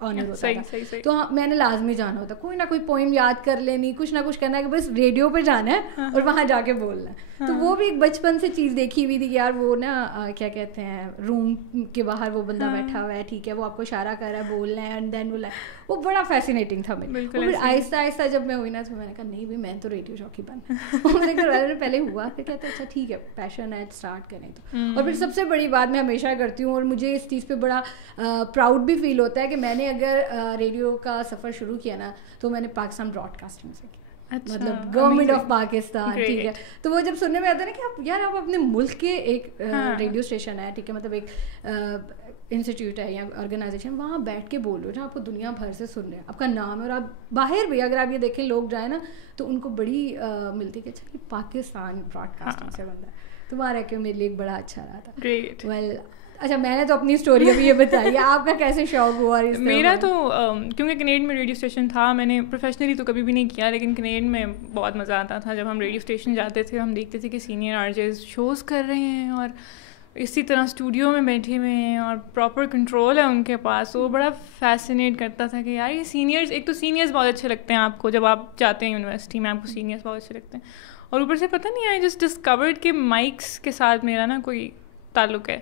Owner ہوتا تھا. تو میں نے لازمی جانا ہوتا, کوئی نہ کوئی پوئم یاد کر لینی, کچھ نہ کچھ کرنا ہے کہ بس ریڈیو پہ جانا ہے اور وہاں جا کے بولنا ہے. تو وہ بھی ایک بچپن سے چیز دیکھی ہوئی تھی کہ یار وہ نا کیا کہتے ہیں روم کے باہر وہ بندہ بیٹھا ہوا ہے, ٹھیک ہے, وہ آپ کو اشارہ کر رہا ہے, بولنا ہے, اینڈ دین وہ بڑا فیسینیٹنگ تھا مجھے. پھر آہستہ آہستہ جب میں ہوئی نا تو میں نے کہا نہیں بھائی میں تو ریڈیو جاکی بننا. میرے گھر والوں نے پہلے ہوا, پھر کہتے اچھا ٹھیک ہے پیشن ہے اسٹارٹ کریں. تو اور پھر سب سے بڑی بات میں ہمیشہ کرتی ہوں اور مجھے اس چیز پہ بڑا پراؤڈ بھی فیل ہوتا ہے کہ میں نے اگر ریڈیو کا سفر شروع کیا نا تو میں نے پاکستان براڈ کاسٹنگ سے کیا, مطلب گورنمنٹ آف پاکستان, ٹھیک ہے. تو وہ جب سننے میں آتا ہے نا کہ آپ یار آپ اپنے ملک کے ایک ریڈیو اسٹیشن ہے, ٹھیک ہے, مطلب ایک انسٹیٹیوٹ ہے یا آرگنائزیشن, وہاں بیٹھ کے بول رہے ہو جہاں آپ کو دنیا بھر سے سن رہے ہیں, آپ کا نام ہے, اور آپ باہر بھی اگر آپ یہ دیکھیں لوگ جائیں نا تو ان کو بڑی ملتی ہے کہ اچھا یہ پاکستان براڈ کاسٹنگ سے بندہ ہے. تو وہاں رہ کے میرے لیے ایک بڑا اچھا رہا تھا. ویل اچھا میں نے تو اپنی اسٹوری ابھی یہ بتائی ہے, آپ کا کیسے شوق ہوا؟ میرا تو کیونکہ کنیڈ میں ریڈیو اسٹیشن تھا, میں نے پروفیشنلی تو کبھی بھی نہیں کیا, لیکن کنیڈ میں بہت مزہ آتا تھا جب ہم ریڈیو اسٹیشن جاتے تھے. ہم دیکھتے تھے کہ سینئر آر جیز شوز کر رہے ہیں اور اسی طرح اسٹوڈیو میں بیٹھے ہوئے ہیں اور پراپر کنٹرول ہے ان کے پاس. وہ بڑا فیسینیٹ کرتا تھا کہ یار یہ سینئرز, ایک تو سینئرز بہت اچھے لگتے ہیں آپ کو جب آپ جاتے ہیں یونیورسٹی میں, آپ کو سینئرز بہت اچھے لگتے ہیں. اور اوپر سے پتہ نہیں آئی جسٹ ڈسکورڈ کہ مائکس کے ساتھ میرا نا کوئی تعلق ہے.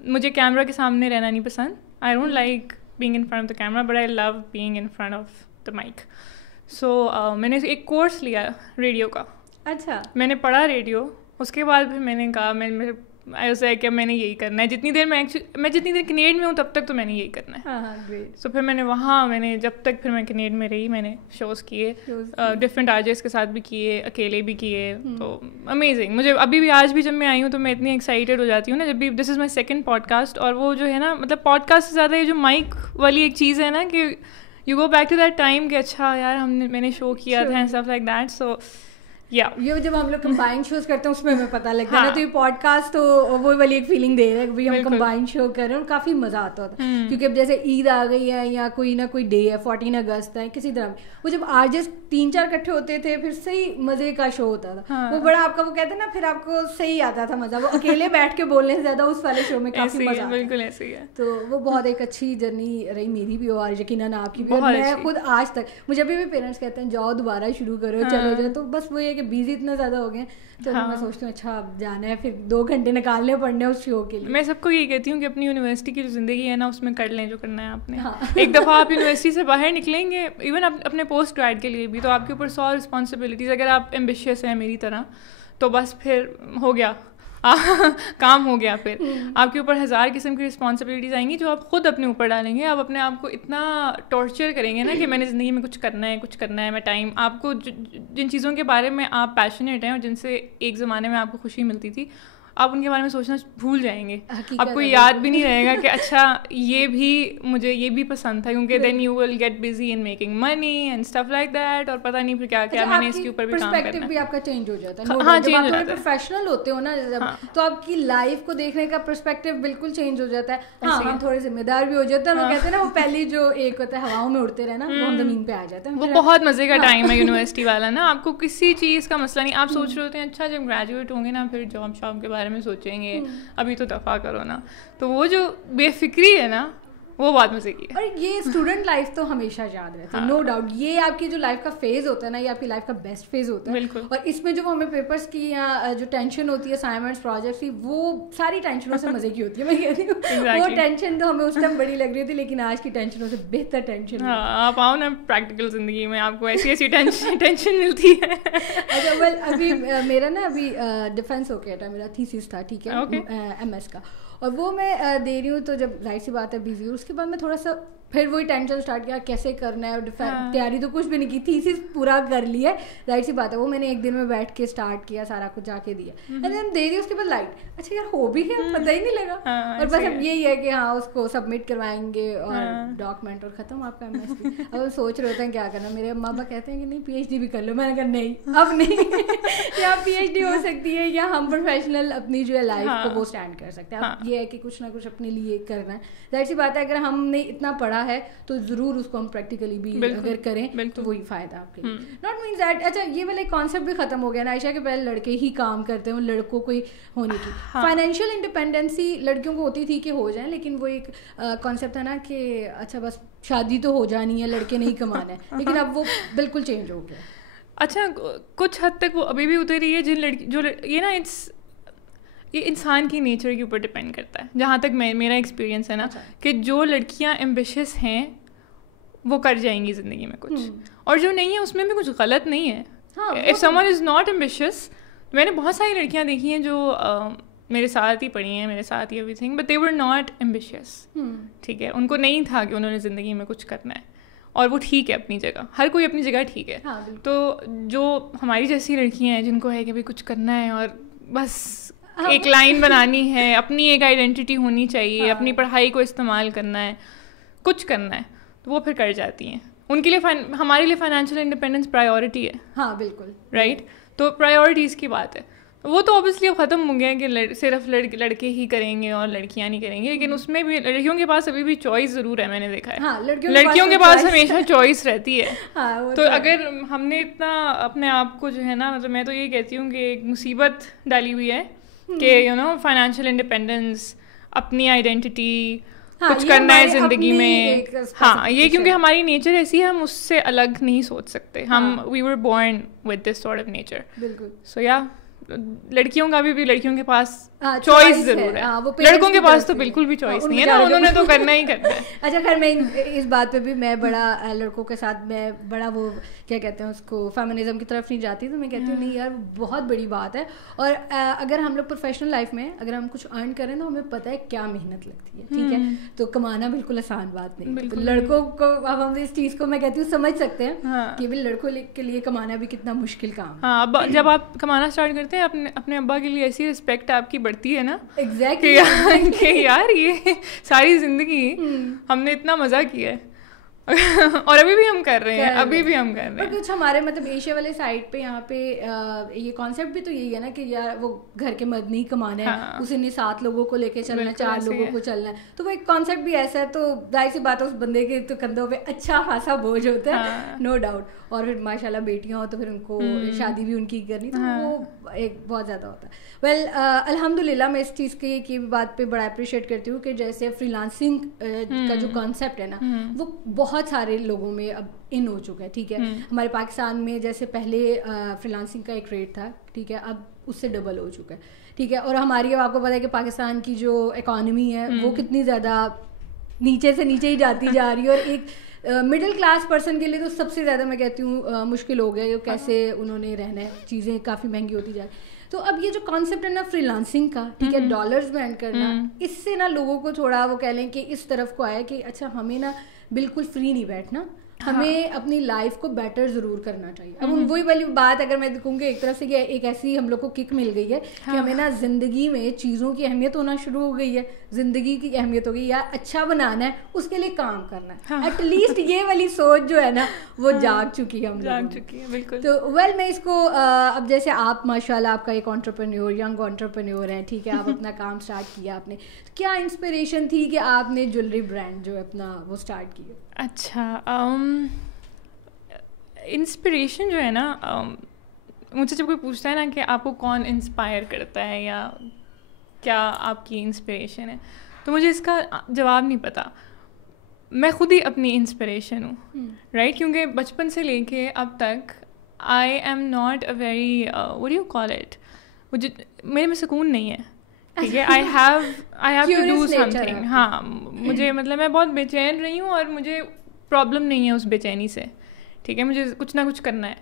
مجھے کیمرہ کے سامنے رہنا نہیں پسند. I don't like being in front of the camera but I love being in front of the mic. So میں نے ایک کورس لیا ریڈیو کا. اچھا. میں نے پڑھا ریڈیو, اس کے بعد پھر میں نے کہا ایسا ہے کہ میں نے یہی کرنا ہے. جتنی دیر میں جتنی دیر کنیڈ میں ہوں تب تک تو میں نے یہی کرنا ہے. سو پھر میں نے وہاں جب تک پھر میں کنیڈ میں رہی میں نے شوز کیے, ڈفرینٹ آرجز کے ساتھ بھی کیے, اکیلے بھی کیے. تو امیزنگ. مجھے ابھی بھی آج بھی جب میں آئی ہوں تو میں اتنی ایکسائٹیڈ ہو جاتی ہوں نا جب بھی. دس از مائی سیکنڈ پوڈ کاسٹ, اور وہ جو ہے نا مطلب پوڈ کاسٹ سے زیادہ یہ جو مائک والی ایک چیز ہے نا کہ you go back to that time کہ اچھا یار میں نے شو کیا تھا and stuff like that. So یہ جب ہم لوگ کمبائن شوز کرتے ہیں اس میں ہمیں پتہ لگتا ہے نا. تو یہ پوڈ کاسٹ تو وہ والی ایک فیلنگ دے رہا ہے کہ ہم کمبائن شو کر رہے ہیں, اور کافی مزہ آتا ہوتا ہے. کیونکہ اب جیسے عید آ گئی ہے یا کوئی نہ کوئی ڈے ہے, 14 اگست ہے, کسی طرح وہ جب آرجز 3-4 اکٹھے ہوتے تھے پھر صحیح مزے کا شو ہوتا تھا. وہ بڑا آپ کا وہ کہتے ہیں نا پھر آپ کو صحیح آتا تھا مزہ. وہ اکیلے بیٹھ کے بولنے سے زیادہ اس والے شو میں کافی مزہ. بالکل ایسے ہی ہے. تو وہ بہت ایک اچھی جرنی رہی میری بھی, اور یقیناً آپ کی بھی. میں خود آج تک مجھے ابھی بھی پیرنٹس کہتے ہیں جاؤ دوبارہ شروع کرو, چلو جاؤ. تو بس وہ یہ کہ بیزی اتنا زیادہ ہو گئے تو میں سوچتی ہوں اچھا اب جانا ہے, پھر 2 گھنٹے نکالنے پڑنے اس شو کے لیے. میں سب کو یہ کہتی ہوں کہ اپنی یونیورسٹی کی جو زندگی ہے نا اس میں کر لیں جو کرنا ہے آپ نے. ایک دفعہ آپ یونیورسٹی سے باہر نکلیں گے, ایون اپنے پوسٹ گریڈ کے لیے بھی, تو آپ کے اوپر 100 رسپانسبلٹیز. اگر آپ ایمبیشیس ہیں میری طرح تو بس پھر ہو گیا, کام ہو گیا. پھر آپ کے اوپر 1000 قسم کی رسپانسبلٹیز آئیں گی جو آپ خود اپنے اوپر ڈالیں گے. آپ اپنے آپ کو اتنا ٹارچر کریں گے نا کہ میں نے زندگی میں کچھ کرنا ہے. میں ٹائم آپ کو جن چیزوں کے بارے میں آپ پیشنیٹ ہیں اور جن سے ایک زمانے میں آپ کو خوشی ملتی تھی, آپ ان کے بارے میں سوچنا بھول جائیں گے. آپ کو یاد بھی نہیں رہے گا کہ اچھا یہ بھی مجھے یہ بھی پسند تھا, کیونکہ then you will get busy in making money and stuff like that. اور پتہ نہیں پھر کیا کیا میں نے اس کے اوپر بھی کام کرنا ہے. پرسپیکٹیو بھی آپ کا چینج ہو جاتا ہے. ہاں چینج ہو جاتا ہے. پروفیشنل ہوتے ہو نا تو آپ کی لائف کو دیکھنے کا پرسپیکٹیو بالکل چینج ہو جاتا ہے. ہاں ہم تھوڑے ذمہ دار بھی ہو جاتے ہیں. وہ کہتے ہیں نا وہ پہلی جو ایک ہوتا ہے ہواؤں میں اڑتے رہنا, وہ ہم زمین پہ آ جاتے ہیں. وہ بہت مزے کا ٹائم ہے یونیورسٹی والا نا. آپ کو کسی چیز کا مسئلہ نہیں. آپ سوچ رہے ہوتے ہیں اچھا جب گریجویٹ ہوں گے نا پھر جاب شاپ کے بارے میں سوچیں گے, ابھی تو دفعہ کرو نا. تو وہ جو بے فکری ہے نا وہ بہت مزے کی ہے. اور یہ اسٹوڈنٹ لائف تو ہمیشہ یاد رہتا ہے, نو ڈاؤٹ. یہ آپ کی جو لائف کا فیز ہوتا ہے نا, یہ آپ کی لائف کا بیسٹ فیز ہوتا ہے. بالکل. اور اس میں جو ہمیں پیپرس کی یا جو ٹینشن ہوتی ہے اسائنمنٹس پروجیکٹس کی, وہ ساری ٹینشنوں سے مزے کی ہوتی ہے. میں کہتی ہوں وہ ٹینشن تو ہمیں اس ٹائم بڑی لگ رہی تھی, لیکن آج کی ٹینشنوں سے بہتر ٹینشن. آپ آؤ نا پریکٹیکل زندگی میں, آپ کو ایسی ٹینشن ملتی ہے. اچھا ویل ابھی میرا نا ابھی ڈیفینس ہو کے ہٹا, میرا تھیسس تھا, ٹھیک ہے, MS کا, اور وہ میں دے رہی ہوں. تو جب ظاہر سی بات ہے بزی ہوں, اس کے بعد میں تھوڑا سا پھر وہی ٹینشن اسٹارٹ کیا کیسے کرنا ہے. اور تیاری تو کچھ بھی نہیں کی, تھیسس پورا کر لیا, ظاہر سی بات ہے. وہ میں نے ایک دن میں بیٹھ کے اسٹارٹ کیا, سارا کچھ جا کے دیا, دے دی. اس کے بعد لائٹ, اچھا یار ہو بھی ہے, پتہ ہی نہیں لگا. اور بس اب یہی ہے کہ ہاں اس کو سبمٹ کروائیں گے اور ڈاکومنٹ, اور ختم آپ کا MS. اب سوچ رہے ہوتے ہیں کیا کرنا. میرے ماں باپ کہتے ہیں کہ نہیں PhD بھی کر لو. میں نے کہا نہیں اب نہیں, یا PhD ہو سکتی ہے یا ہم پروفیشنل اپنی جو ہے لائف کو وہ اسٹینڈ کر سکتے ہیں. اب یہ ہے کہ کچھ نہ کچھ اپنے لیے کرنا ہے. ظاہر سی بات ہے اگر ہم نے اتنا پڑھا پڑھا ہے تو ضرور اس کو ہم پریکٹیکلی بھی اگر کریں تو وہی فائدہ آپ کے لیے. ناٹ مینس دیٹ اچھا یہ والا کانسیپٹ بھی ختم ہو گیا نا عائشہ کہ پہلے لڑکے ہی کام کرتے ہیں, لڑکوں کو ہی ہونے کی فائنینشیل انڈیپینڈنسی لڑکیوں کو ہوتی تھی کہ ہو جائیں, لیکن وہ ایک کانسیپٹ ہے نا کہ اچھا بس شادی تو ہو جانی ہے, لڑکے نہیں کمانا ہے, لیکن اب وہ بالکل چینج ہو گیا. اچھا کچھ حد تک وہ ابھی بھی اتر رہی ہے جن لڑکی جو یہ نا یہ انسان کی نیچر کے اوپر ڈپینڈ کرتا ہے, جہاں تک میرا ایکسپیرینس ہے نا کہ جو لڑکیاں ایمبیشیس ہیں وہ کر جائیں گی زندگی میں کچھ, اور جو نہیں ہے اس میں بھی کچھ غلط نہیں ہے. If Samoon is not ambitious, میں نے بہت ساری لڑکیاں دیکھی ہیں جو میرے ساتھ ہی پڑھی ہیں, میرے ساتھ ہی everything, but they were not ambitious. ٹھیک ہے, ان کو نہیں تھا کہ انہوں نے زندگی میں کچھ کرنا ہے, اور وہ ٹھیک ہے اپنی جگہ, ہر کوئی اپنی جگہ ٹھیک ہے. تو جو ہماری جیسی لڑکیاں ہیں جن کو ہے کہ بھائی کچھ کرنا ہے اور بس ایک لائن بنانی ہے, اپنی ایک آئیڈینٹی ہونی چاہیے, اپنی پڑھائی کو استعمال کرنا ہے, کچھ کرنا ہے, تو وہ پھر کر جاتی ہیں. ان کے لیے ہمارے لیے فائنینشیل انڈیپینڈنس پرائیورٹی ہے. ہاں بالکل رائٹ, تو پرائیورٹیز کی بات ہے. وہ تو اوبیسلی اب ختم ہو گیا کہ صرف لڑکے ہی کریں گے اور لڑکیاں نہیں کریں گے, لیکن اس میں بھی لڑکیوں کے پاس ابھی بھی چوائس ضرور ہے, میں نے دیکھا ہے لڑکیوں کے پاس ہمیشہ چوائس رہتی ہے. تو اگر ہم نے اتنا اپنے آپ کو جو ہے نا, مطلب میں تو یہ کہتی ہوں کہ ایک مصیبت ڈالی ہوئی ہے کہ یو نو فائنینشیل انڈیپینڈنس, اپنی آئیڈینٹی, کچھ کرنا ہے زندگی میں. ہاں یہ کیونکہ ہماری نیچر ایسی ہے, ہم اس سے الگ نہیں سوچ سکتے, ہم we were born with this sort of nature. بالکل. سو یا لڑکیوں کا بھی لڑکیوں کے پاس چوائس ضرور ہے, لڑکوں کے پاس تو بالکل بھی چوائس نہیں ہے نا, انہوں نے تو کرنا ہی کرنا ہے. اچھا خیر میں اس بات پہ بھی میں بڑا لڑکوں کے ساتھ میں بڑا وہ کیا کہتے ہیں اس کو فیمنزم کی طرف نہیں جاتی, تو میں کہتی ہوں نہیں یار بہت بڑی بات ہے. اور اگر ہم لوگ پروفیشنل لائف میں اگر ہم کچھ ارن کریں تو ہمیں پتہ ہے کیا محنت لگتی ہے. ٹھیک ہے, تو کمانا بالکل آسان بات نہیں. لڑکوں کو اب ہم اس چیز کو میں کہتی ہوں سمجھ سکتے ہیں کہ بھی لڑکوں کے لیے کمانا بھی کتنا مشکل کام ہے. ہاں, اب جب آپ کمانا اسٹارٹ کرتے ہیں اپنے ابا کے لیے ایسی رسپیکٹ آپ کی بڑھتی ہے نا کہ یار یہ ساری زندگی ہم نے اتنا مزہ کیا ہے, اور ابھی بھی ہم کر رہے ہیں. کچھ ہمارے مطلب ایشیا والے سائڈ پہ یہاں پہ یہ کانسیپٹ بھی تو یہی ہے نا کہ یار وہ گھر کے مرد نہیں کمانا ہے, اسے نے 7 لوگوں کو لے کے چلنا ہے, 4 لوگوں کو چلنا ہے, تو وہ ایک کانسیپٹ بھی ایسا ہے. تو ظاہر سی بات ہے اس بندے کے تو کندھوں پہ اچھا خاصا بوجھ ہوتا ہے, نو ڈاؤٹ. اور پھر ماشاء اللہ بیٹیاں ہوں تو پھر ان کو شادی بھی ان کی کرنی, تو وہ ایک بہت زیادہ ہوتا ہے. ویل الحمد للہ میں اس چیز کی بات پہ بڑا اپریشیٹ کرتی ہوں کہ جیسے فری لانسنگ کا جو کانسیپٹ ہے نا وہ بہت سارے لوگوں میں اب ان ہو چکا ہے. ٹھیک ہے, ہمارے پاکستان میں جیسے پہلے فری لانسنگ کا ایک ریٹ تھا, ٹھیک ہے, اب اس سے ڈبل ہو چکا ہے. ٹھیک ہے, اور ہماری اب آپ کو پتا ہے کہ پاکستان کی جو اکانومی ہے وہ کتنی زیادہ نیچے سے نیچے ہی جاتی جا رہی ہے, اور ایک مڈل کلاس پرسن کے لیے تو سب سے زیادہ میں کہتی ہوں مشکل ہو گیا کیسے انہوں نے رہنا ہے, چیزیں کافی مہنگی ہوتی جا رہی. تو اب یہ جو کانسیپٹ ہے نا فری لانسنگ کا, ٹھیک ہے, ڈالرز میں ارن کرنا, اس سے نا لوگوں کو تھوڑا وہ کہہ لیں کہ اس طرف کو آیا کہ اچھا ہمیں نا بالکل فری نہیں بیٹھنا, ہمیں اپنی لائف کو بیٹر ضرور کرنا چاہیے. اب وہی والی بات اگر میں دیکھوں گی ایک طرف سے کہ ایک ایسی ہم لوگ کو کک مل گئی ہے کہ ہمیں نا زندگی میں چیزوں کی اہمیت ہونا شروع ہو گئی ہے, زندگی کی اہمیت ہو گئی, یار اچھا بنانا ہے اس کے لیے کام کرنا ہے, ایٹ لیسٹ یہ والی سوچ جو ہے نا وہ جاگ چکی ہے, ہم جاگ چکی ہے بالکل. تو ویل میں اس کو اب جیسے آپ ماشاء اللہ آپ کا ایک انٹرپرینیور, ینگ انٹرپرینیور ہیں, ٹھیک ہے, آپ اپنا کام اسٹارٹ کیا آپ نے, کیا انسپریشن تھی کہ آپ نے جویلری برانڈ جو ہے اپنا وہ اسٹارٹ کیا؟ اچھا انسپریشن جو ہے نا, مجھ سے جب کوئی پوچھتا ہے نا کہ آپ کو کون انسپائر کرتا ہے یا کیا آپ کی انسپریشن ہے, تو مجھے اس کا جواب نہیں پتہ. میں خود ہی اپنی انسپریشن ہوں, رائٹ, کیونکہ بچپن سے لے کے اب تک I am not a very what you call it, مجھے میرے میں سکون نہیں ہے. ٹھیک ہے, I have to do something. ہاں مجھے مطلب میں بہت بے چین رہی ہوں اور مجھے پرابلم نہیں ہے اس بے چینی سے. ٹھیک ہے, مجھے کچھ نہ کچھ کرنا ہے.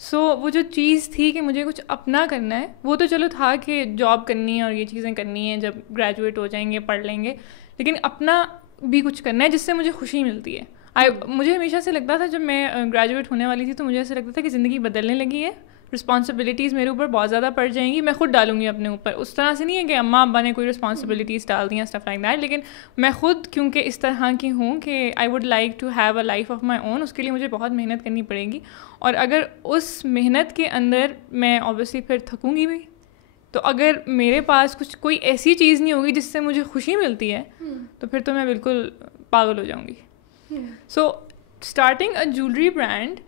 سو وہ جو چیز تھی کہ مجھے کچھ اپنا کرنا ہے, وہ تو چلو تھا کہ جاب کرنی ہے اور یہ چیزیں کرنی ہیں, جب گریجویٹ ہو جائیں گے پڑھ لیں گے, لیکن اپنا بھی کچھ کرنا ہے جس سے مجھے خوشی ملتی ہے. مجھے ہمیشہ سے لگتا تھا جب میں گریجویٹ ہونے والی تھی تو مجھے ایسا لگتا تھا کہ زندگی بدلنے لگی ہے, رسپانسبلٹیز میرے اوپر بہت زیادہ پڑ جائیں گی, میں خود ڈالوں گی اپنے اوپر. اس طرح سے نہیں ہے کہ اماں ابا نے کوئی رسپانسبلٹیز ڈال دی ہیں اسٹف لائک دیٹ, لیکن میں خود کیونکہ اس طرح کی ہوں کہ I would like to have a life of my own, اس کے لیے مجھے بہت محنت کرنی پڑے گی. اور اگر اس محنت کے اندر میں اوبیسلی پھر تھکوں گی بھی, تو اگر میرے پاس کچھ کوئی ایسی چیز نہیں ہوگی جس سے مجھے خوشی ملتی ہے, تو پھر تو میں بالکل پاگل ہو جاؤں گی. So starting a jewelry brand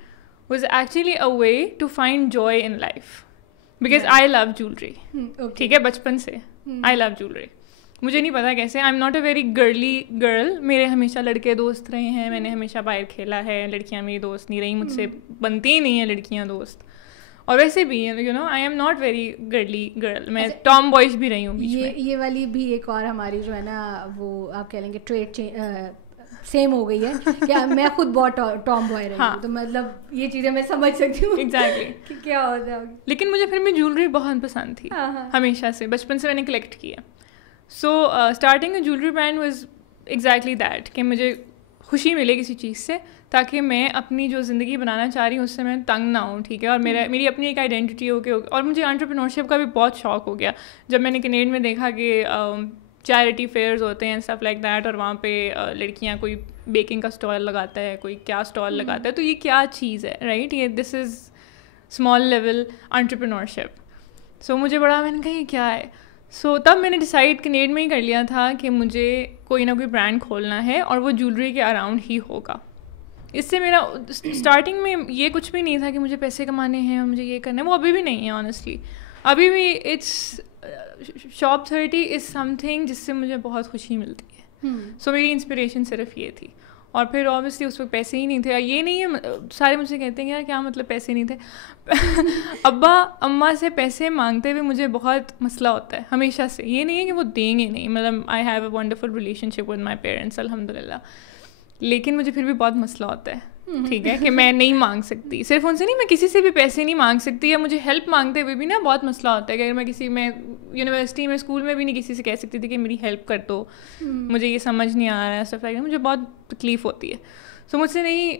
was actually a way to find joy in life because I love jewelry. ٹھیک ہے, بچپن سے I love jewelry. مجھے نہیں پتا کیسے, آئی am not a very girly girl. میرے ہمیشہ لڑکے دوست رہے ہیں, میں نے ہمیشہ باہر کھیلا ہے, لڑکیاں میری دوست نہیں رہی, مجھ سے بنتی ہی نہیں ہیں لڑکیاں دوست. اور ویسے بھی you know I am not very girly girl, میں ٹام بوائز بھی رہی ہوں. یہ والی بھی ایک اور ہماری جو ہے نا وہ آپ کہہ لیں گے ٹریٹ سیم ہو گئی ہے کہ میں خود بہت ٹام بوائے رہی ہوں, تو مطلب یہ چیزیں میں سمجھ سکتی ہوں ایگزیکٹلی کہ کیا ہوتا ہے. لیکن مجھے پھر بھی جیولری بہت پسند تھی ہمیشہ سے, بچپن سے میں نے کلیکٹ کیا. So starting a jewellery brand was exactly that کہ مجھے خوشی ملے کسی چیز سے تاکہ میں اپنی جو زندگی بنانا چاہ رہی ہوں اس سے میں تنگ نہ ہوں. ٹھیک ہے, اور میری اپنی ایک آئیڈینٹی ہو کے, اور مجھے انٹرپرینورشپ کا بھی بہت شوق ہو گیا جب میں نے کینیڈا میں دیکھا کہ چیریٹی فیئرز ہوتے ہیں اسٹف لائک دیٹ, اور وہاں پہ لڑکیاں کوئی بیکنگ کا اسٹال لگاتا ہے, کوئی کیا اسٹال لگاتا ہے, تو یہ کیا چیز ہے, رائٹ, یہ دس از اسمال لیول انٹرپرینورشپ. سو مجھے بڑا, میں نے کہا یہ کیا ہے. سو تب میں نے ڈیسائڈ کینیڈا میں ہی کر لیا تھا کہ مجھے کوئی نہ کوئی برانڈ کھولنا ہے اور وہ جیولری کے اراؤنڈ ہی ہوگا. اس سے میرا اسٹارٹنگ میں یہ کچھ بھی نہیں تھا کہ مجھے پیسے کمانے ہیں اور مجھے یہ کرنا ہے, وہ ابھی بھی نہیں ہے آنیسٹلی. ابھی بھی it's shop 30 is something جس سے مجھے بہت خوشی ملتی ہے. سو میری انسپریشن صرف یہ تھی. اور پھر اوبیسلی اس وقت پیسے ہی نہیں تھے. یہ نہیں ہے, سارے مجھ سے کہتے ہیں یار کیا مطلب پیسے نہیں تھے. ابا اماں سے پیسے مانگتے ہوئے مجھے بہت مسئلہ ہوتا ہے ہمیشہ سے. یہ نہیں ہے کہ وہ دیں گے نہیں, مطلب I have a wonderful relation ship with my parents الحمد للہ, لیکن مجھے پھر بھی بہت مسئلہ ہوتا ہے. ٹھیک ہے, کہ میں نہیں مانگ سکتی, صرف ان سے نہیں, میں کسی سے بھی پیسے نہیں مانگ سکتی, یا مجھے ہیلپ مانگتے ہوئے بھی نا بہت مسئلہ ہوتا ہے کہ اگر میں کسی میں یونیورسٹی میں اسکول میں بھی نہیں کسی سے کہہ سکتی تھی کہ میری ہیلپ کر دو, مجھے یہ سمجھ نہیں آ رہا ہے سب, مجھے بہت تکلیف ہوتی ہے. سو مجھ سے نہیں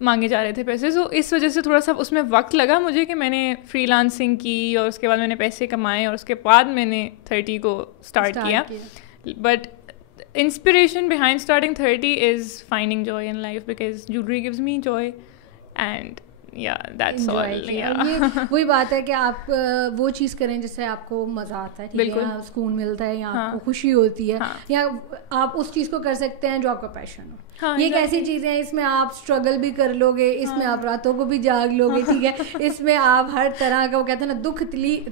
مانگے جا رہے تھے پیسے. سو اس وجہ سے تھوڑا سا اس میں وقت لگا مجھے کہ میں نے فری لانسنگ کی, اور اس کے بعد میں نے پیسے کمائے, اور اس کے بعد میں نے 30 کو اسٹارٹ کیا. But inspiration behind starting 30 is finding joy in life because jewelry gives me joy and yeah that's all. یہ وہی بات ہے کہ آپ وہ چیز کریں جس سے آپ کو مزہ آتا ہے, ٹھیک ہے, سکون ملتا ہے, یا آپ کو خوشی ہوتی ہے, یا آپ اس چیز کو کر سکتے ہیں جو آپ کا پیشن ہو. یہ ایک ایسی چیزیں ہیں اس میں آپ اسٹرگل بھی کر لو گے, اس میں آپ راتوں کو بھی جاگ لو گے, ٹھیک ہے, اس میں آپ ہر طرح کا وہ کہتے ہیں نا دکھ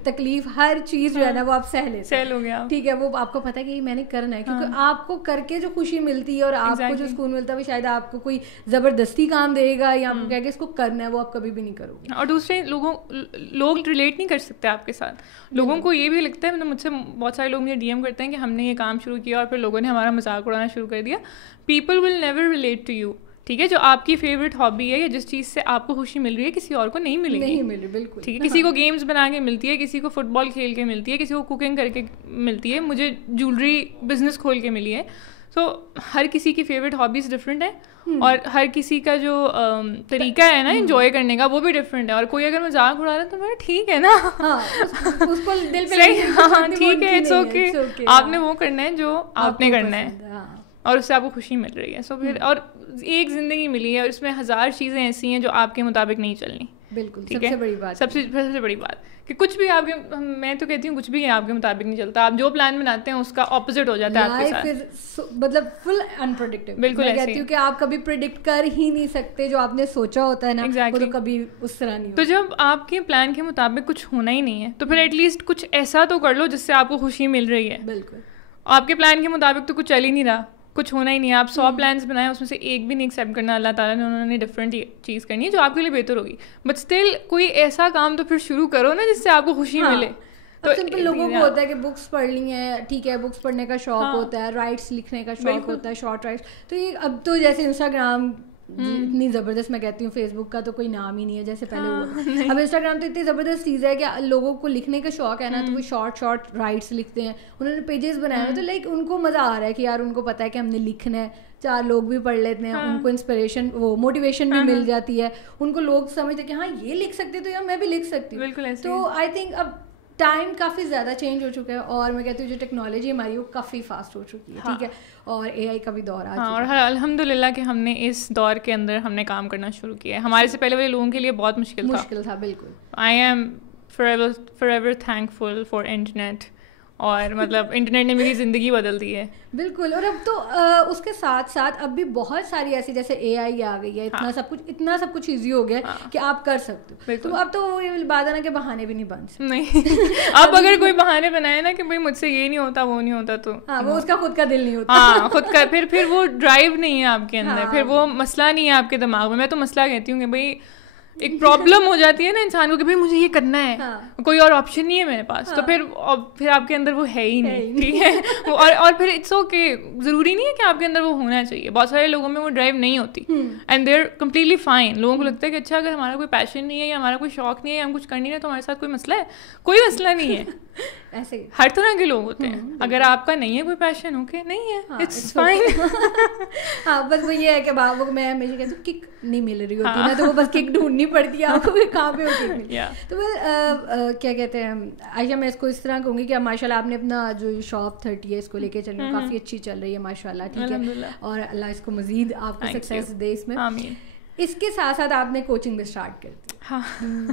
تکلیف ہر چیز جو ہے نا وہ آپ سہ لیتے ہیں, ٹھیک ہے, وہ آپ کو پتہ ہے کہ میں نے کرنا ہے, کیونکہ آپ کو کر کے جو خوشی ملتی ہے اور آپ کو جو سکون ملتا ہے وہ شاید آپ کو کوئی زبردستی کام دے گا یا آپ کو کہہ کے اس کو کرنا ہے, وہ آپ کبھی بھی نہیں کرو گے. اور دوسرے لوگ ریلیٹ نہیں کر سکتے آپ کے ساتھ. لوگوں کو یہ بھی لگتا ہے, مطلب مجھ سے بہت سارے لوگ مجھے ڈی ایم کرتے ہیں کہ ہم نے یہ کام شروع کیا اور پھر لوگوں نے ہمارا مذاق اڑانا شروع کر دیا. People will never relate to you. ٹھیک ہے, جو آپ کی فیوریٹ ہابی ہے یا جس چیز سے آپ کو خوشی مل رہی ہے کسی اور کو نہیں ملے گی. بالکل ٹھیک ہے, کسی کو گیمز بنا کے ملتی ہے, کسی کو فٹ بال کھیل کے ملتی ہے, کسی کو کوکنگ کر کے ملتی ہے, مجھے جیولری بزنس کھول کے ملی ہے. سو ہر کسی کی فیوریٹ ہابیز ڈفرینٹ ہیں, اور ہر کسی کا جو طریقہ ہے نا انجوائے کرنے کا وہ بھی ڈفرینٹ ہے. اور کوئی اگر مذاق اڑا رہا ہے تو میں ٹھیک ہے نا, اس کو دل پہ ٹھیک ہے, اٹس اوکے, آپ نے وہ کرنا ہے جو آپ نے کرنا ہے, اور اس سے آپ کو خوشی مل رہی ہے. سو پھر اور ایک زندگی ملی ہے اور اس میں 1000 چیزیں ایسی ہیں جو آپ کے مطابق نہیں چلنی. بالکل, سب سے بڑی بات, سب سے بڑی بات کہ کچھ بھی آپ کے, میں تو کہتی ہوں کچھ بھی آپ کے مطابق نہیں چلتا. آپ جو پلان بناتے ہیں اس کا اپوزٹ ہو جاتا ہے آپ کے ساتھ, مطلب فل انپریڈکٹیبل. بالکل میں کہتی ہوں کہ آپ کبھی پریڈکٹ کر ہی نہیں سکتے, جو آپ نے سوچا ہوتا ہے نا وہ تو کبھی اس طرح نہیں. تو جب آپ کے پلان کے مطابق کچھ ہونا ہی نہیں ہے تو پھر ایٹ لیسٹ کچھ ایسا تو کر لو جس سے آپ کو خوشی مل رہی ہے. بالکل, آپ کے پلان کے مطابق تو کچھ چل ہی نہیں رہا, کچھ ہونا ہی نہیں ہے. آپ 100 پلانس بنائیں, اس میں سے ایک بھی نہیں ایکسیپٹ کرنا, اللہ تعالیٰ نے انہوں نے ڈفرینٹ چیز کرنی ہے جو آپ کے لیے بہتر ہوگی. بٹ اسٹل کوئی ایسا کام تو پھر شروع کرو نا جس سے آپ کو خوشی ملے. تو سمپل لوگوں کو ہوتا ہے کہ بکس پڑھ لی ہیں, ٹھیک ہے, بکس پڑھنے کا شوق ہوتا ہے, رائٹس لکھنے کا شوق ہوتا ہے, شارٹ رائٹس. تو یہ اب تو جیسے انسٹاگرام اتنی زبردست, میں کہتی ہوں فیس بک کا تو کوئی نام ہی نہیں ہے جیسے پہلے ہوا. اب انسٹاگرام تو اتنی زبردست چیز ہے کہ لوگوں کو لکھنے کا شوق ہے نا, تو وہ شارٹ رائٹس لکھتے ہیں, انہوں نے پیجز بنائے ہیں, تو لائک ان کو مزہ آ رہا ہے کہ یار ان کو پتا ہے کہ ہم نے لکھنا ہے, 4 لوگ بھی پڑھ لیتے ہیں, ان کو انسپریشن وہ موٹیویشن بھی مل جاتی ہے, ان کو لوگ سمجھتے ہیں کہ ہاں یہ لکھ سکتے تو یار میں بھی لکھ سکتی ہوں. تو آئی تھنک اب ٹائم کافی زیادہ چینج ہو چکا ہے, اور میں کہتی ہوں جو ٹیکنالوجی ہماری وہ کافی فاسٹ ہو چکی ہے, ٹھیک ہے, اور اے آئی کا بھی دور آ چکا ہے. اور الحمد للہ کہ ہم نے اس دور کے اندر ہم نے کام کرنا شروع کیا ہے. ہمارے سے پہلے والے لوگوں کے لیے بہت مشکل تھا. بالکل. I am forever thankful for internet اور مطلب انٹرنیٹ نے میری زندگی بدل دی ہے. بالکل. اور اب تو اس کے ساتھ ساتھ اب بھی بہت ساری ایسی جیسے اے آئی آ گئی ہے, اتنا سب کچھ ایزی ہو گیا کہ آپ کر سکتے ہو. تو اب تو یہ بات ہے نا کہ بہانے بھی نہیں بن سکتے. نہیں, اب اگر کوئی بہانے بنائے نا کہ بھائی مجھ سے یہ نہیں ہوتا وہ نہیں ہوتا, تو وہ اس کا خود کا دل نہیں ہوتا. ہاں خود کا, پھر وہ ڈرائیو نہیں ہے آپ کے اندر, پھر وہ مسئلہ نہیں ہے آپ کے دماغ میں. میں تو مسئلہ کہتی ہوں کہ بھائی ایک پرابلم ہو جاتی ہے نا انسان کو کہ بھائی مجھے یہ کرنا ہے, کوئی اور آپشن نہیں ہے میرے پاس, تو پھر آپ کے اندر وہ ہے ہی نہیں. ٹھیک ہے, اور پھر اٹس اوکے, ضروری نہیں ہے کہ آپ کے اندر وہ ہونا چاہیے. بہت سارے لوگوں میں وہ ڈرائیو نہیں ہوتی and they are completely fine. لوگوں کو لگتا ہے کہ اچھا اگر ہمارا کوئی پیشن نہیں ہے یا ہمارا کوئی شوق نہیں ہے, ہم کچھ کر نہیں رہے, تو ہمارے ساتھ کوئی مسئلہ ہے. کوئی مسئلہ نہیں ہے. ایسے ہر طرح کے لوگ ہوتے ہیں. اگر آپ کا نہیں ہے کوئی پیشن, اوکے, نہیں ہے, اٹس فائن. ہاں بس وہ یہ ہے کہ میں ہمیشہ کہتی ہوں کک نہیں مل رہی ہوتی نا, تو وہ بس کک ڈھونڈنی پڑتی ہے آپ کو کہاں پہ ہوتی ہے. تو کیا کہتے ہیں عائشہ, میں اس کو اس طرح کہوں گی کہ ماشاء اللہ آپ نے اپنا جو شاپ 30 ہے اس کو لے کے چل رہی, کافی اچھی چل رہی ہے ماشاء اللہ. ٹھیک ہے, اور اللہ اس کو مزید آپ کو سکسیس دے اس میں. اس کے ساتھ ساتھ آپ نے کوچنگ بھی اسٹارٹ کر دی.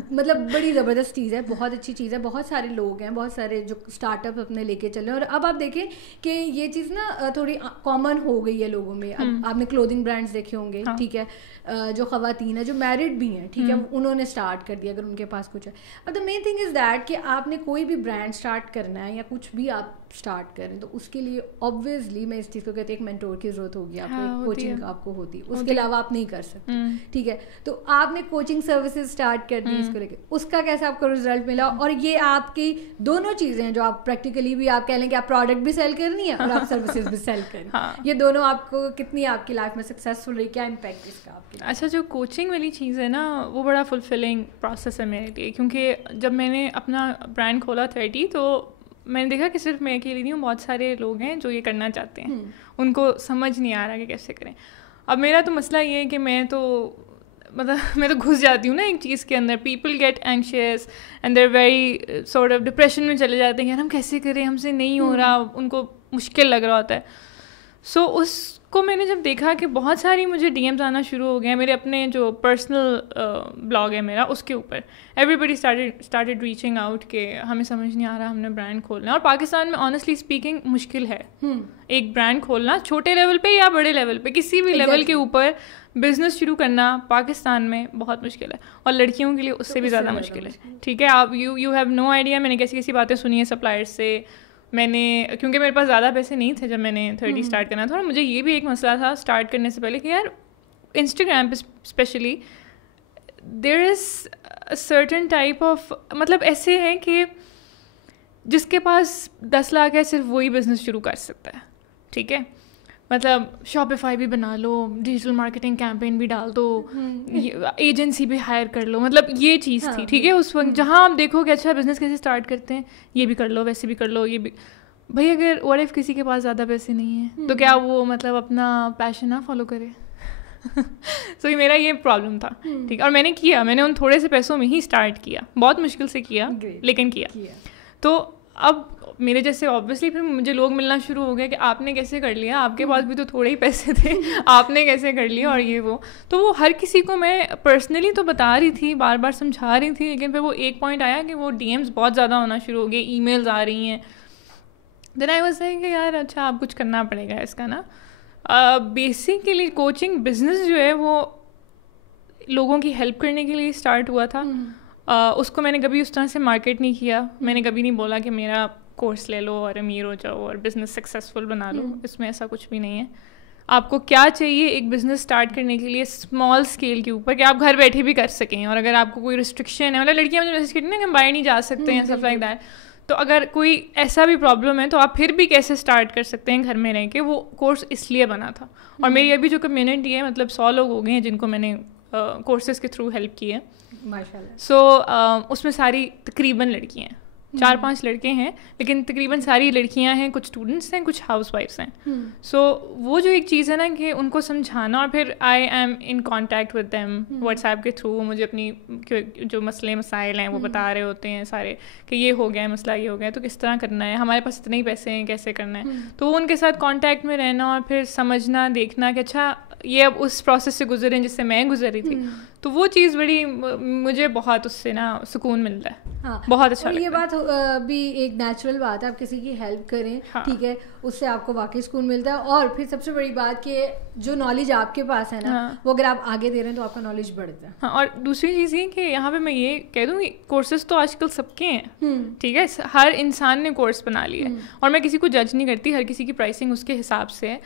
مطلب بڑی زبردست چیز ہے, بہت اچھی چیز ہے. بہت سارے لوگ ہیں, بہت سارے جو اسٹارٹ اپ اپنے لے کے چلے, اور اب آپ دیکھیں کہ یہ چیز نا تھوڑی کامن ہو گئی ہے لوگوں میں. اب آپ نے کلودنگ برانڈس دیکھے ہوں گے, ٹھیک ہے, جو خواتین ہیں جو میرڈ بھی ہیں, ٹھیک ہے, انہوں نے اسٹارٹ کر دیا اگر ان کے پاس کچھ ہے. اب دا مین تھنگ از دیٹ کہ آپ نے کوئی بھی برانڈ اسٹارٹ کرنا ہے یا کچھ بھی آپ اسٹارٹ کریں, تو اس کے لیے آبویسلی میں اس چیز کو کہتی ہوں ایک مینٹور کی ضرورت ہوگی آپ کو, کوچنگ آپ کو ہوتی, اس کے علاوہ آپ نہیں کر سکتے. ٹھیک ہے, تو آپ نے کوچنگ سروسز اسٹارٹ کر دی, اس کو لے کے اس کا کیسا آپ کو رزلٹ ملا؟ اور یہ آپ کی دونوں چیزیں ہیں جو آپ پریکٹیکلی بھی آپ کہہ لیں کہ آپ پروڈکٹ بھی سیل کرنی ہے اور آپ سروسز بھی سیل کرنی ہے, یہ دونوں آپ کو کتنی آپ کی لائف میں سکسیزفل رہی, کیا امپیکٹ اس کا آپ کے؟ اچھا, جو کوچنگ والی چیز ہے نا وہ بڑا فلفلنگ پروسیس ہے میرے لیے, کیونکہ جب میں نے اپنا برانڈ کھولا 30, تو میں نے دیکھا کہ صرف میں اکیلی نہیں ہوں, بہت سارے لوگ ہیں جو یہ کرنا چاہتے ہیں, ان کو سمجھ نہیں آ رہا کہ کیسے کریں. اب میرا تو مسئلہ یہ ہے کہ میں تو گھس جاتی ہوں نا ایک چیز کے اندر. People get anxious and they are very sort of depression میں چلے جاتے ہیں, یار ہم کیسے کریں, ہم سے نہیں ہو رہا, ان کو مشکل لگ رہا ہوتا ہے. سو اس کو میں نے جب دیکھا کہ بہت ساری مجھے ڈی ایمز آنا شروع ہو گئے ہیں, میرے اپنے جو پرسنل بلاگ ہے میرا اس کے اوپر, ایوری بڈی اسٹارٹیڈ ریچنگ آؤٹ کہ ہمیں سمجھ نہیں آ رہا, ہم نے برانڈ کھولنا ہے. اور پاکستان میں آنیسٹلی اسپیکنگ مشکل ہے ایک برانڈ کھولنا, چھوٹے لیول پہ یا بڑے لیول پہ, کسی بھی لیول کے اوپر بزنس شروع کرنا پاکستان میں بہت مشکل ہے, اور لڑکیوں کے لیے اس سے بھی زیادہ مشکل ہے. ٹھیک ہے, آپ یو ہیو نو آئیڈیا. میں نے کیسی باتیں سنی ہیں سپلائرس سے. میں نے, کیونکہ میرے پاس زیادہ پیسے نہیں تھے جب میں نے 30 اسٹارٹ کرنا تھا, اور مجھے یہ بھی ایک مسئلہ تھا اسٹارٹ کرنے سے پہلے کہ یار انسٹاگرام پہ especially there is a certain type of, مطلب ایسے ہیں کہ جس کے پاس 10 لاکھ ہے صرف وہی بزنس شروع کر سکتا ہے. ٹھیک ہے, مطلب شاپیفائی بھی بنا لو, ڈیجیٹل مارکیٹنگ کیمپین بھی ڈال دو, ایجنسی بھی ہائر کر لو, مطلب یہ چیز تھی. ٹھیک ہے, اس وقت جہاں آپ دیکھو کہ اچھا بزنس کیسے اسٹارٹ کرتے ہیں, یہ بھی کر لو, ویسے بھی کر لو, یہ بھی. بھائی اگر واٹ ایف کسی کے پاس زیادہ پیسے نہیں ہیں تو کیا وہ مطلب اپنا پیشن نہ فالو کرے؟ سو میرا یہ پرابلم تھا. ٹھیک ہے, اور میں نے کیا, میں نے ان تھوڑے سے پیسوں میں ہی اسٹارٹ کیا, بہت مشکل سے کیا لیکن کیا. تو اب میرے جیسے آبویسلی پھر مجھے لوگ ملنا شروع ہو گئے کہ آپ نے کیسے کر لیا, آپ کے پاس بھی تو تھوڑے ہی پیسے تھے, آپ نے کیسے کر لیا, اور یہ وہ. تو وہ ہر کسی کو میں پرسنلی تو بتا رہی تھی, بار بار سمجھا رہی تھی, لیکن پھر وہ ایک پوائنٹ آیا کہ وہ ڈی ایمز بہت زیادہ ہونا شروع ہو گئے, ای میلز آ رہی ہیں. دین آئی واز سیئنگ کہ یار اچھا اب کچھ کرنا پڑے گا اس کا نا. بیسیکلی کوچنگ بزنس جو ہے وہ لوگوں کی ہیلپ کرنے کے لیے اسٹارٹ ہوا تھا. اس کو میں نے کبھی اس طرح سے مارکیٹ نہیں کیا. میں نے کبھی نہیں بولا کہ میرا کورس لے لو اور امیر ہو جاؤ اور بزنس سکسیزفل بنا لو. اس میں ایسا کچھ بھی نہیں ہے. آپ کو کیا چاہیے ایک بزنس اسٹارٹ کرنے کے لیے اسمال اسکیل کے اوپر, کہ آپ گھر بیٹھے بھی کر سکیں, اور اگر آپ کو کوئی ریسٹرکشن ہے, مطلب لڑکیاں مجھے میسج کرتی ہیں نا کہ ہم باہر نہیں جا سکتے ہیں, سب لائک دیٹ, تو اگر کوئی ایسا بھی پرابلم ہے تو آپ پھر بھی کیسے اسٹارٹ کر سکتے ہیں گھر میں رہ کے. وہ کورس اس لیے بنا تھا. اور میری ابھی جو کمیونٹی ہے, مطلب 100 لوگ ہو گئے ہیں جن کو میں نے کورسز کے تھرو ہیلپ کی ہے ماشاء اللہ. سو اس میں ساری تقریباً لڑکیاں ہیں, 4-5 لڑکے ہیں, لیکن تقریباً ساری لڑکیاں ہیں, کچھ اسٹوڈنٹس ہیں, کچھ ہاؤس وائفس ہیں. سو وہ جو ایک چیز ہے نا کہ ان کو سمجھانا, اور پھر I am in contact with them what's app کے تھرو. مجھے اپنی جو مسئلے مسائل ہیں وہ بتا رہے ہوتے ہیں سارے, کہ یہ ہو گیا ہے مسئلہ, یہ ہو گیا ہے, تو کس طرح کرنا ہے, ہمارے پاس اتنے ہی پیسے ہیں, کیسے کرنا ہے. تو وہ ان کے ساتھ کانٹیکٹ میں رہنا, اور پھر سمجھنا, دیکھنا کہ اچھا یہ اب اس پروسیس سے گزرے ہیں جس سے میں گزر رہی تھی. تو وہ چیز بڑی مجھے بہت اس سے نا سکون ملتا ہے. بہت اچھا. اور یہ بات بھی ایک نیچرل بات ہے, آپ کسی کی ہیلپ کریں, ٹھیک ہے, اس سے آپ کو واقعی سکون ملتا ہے. اور پھر سب سے بڑی بات کہ جو نالج آپ کے پاس ہے نا, وہ اگر آپ آگے دے رہے ہیں تو آپ کا نالج بڑھتا ہے. اور دوسری چیز یہ کہ یہاں پہ میں یہ کہہ دوں کہ کورسز تو آج کل سب کے ہیں, ٹھیک ہے, ہر انسان نے کورس بنا لیا ہے, اور میں کسی کو جج نہیں کرتی, ہر کسی کی پرائسنگ اس کے حساب سے ہے.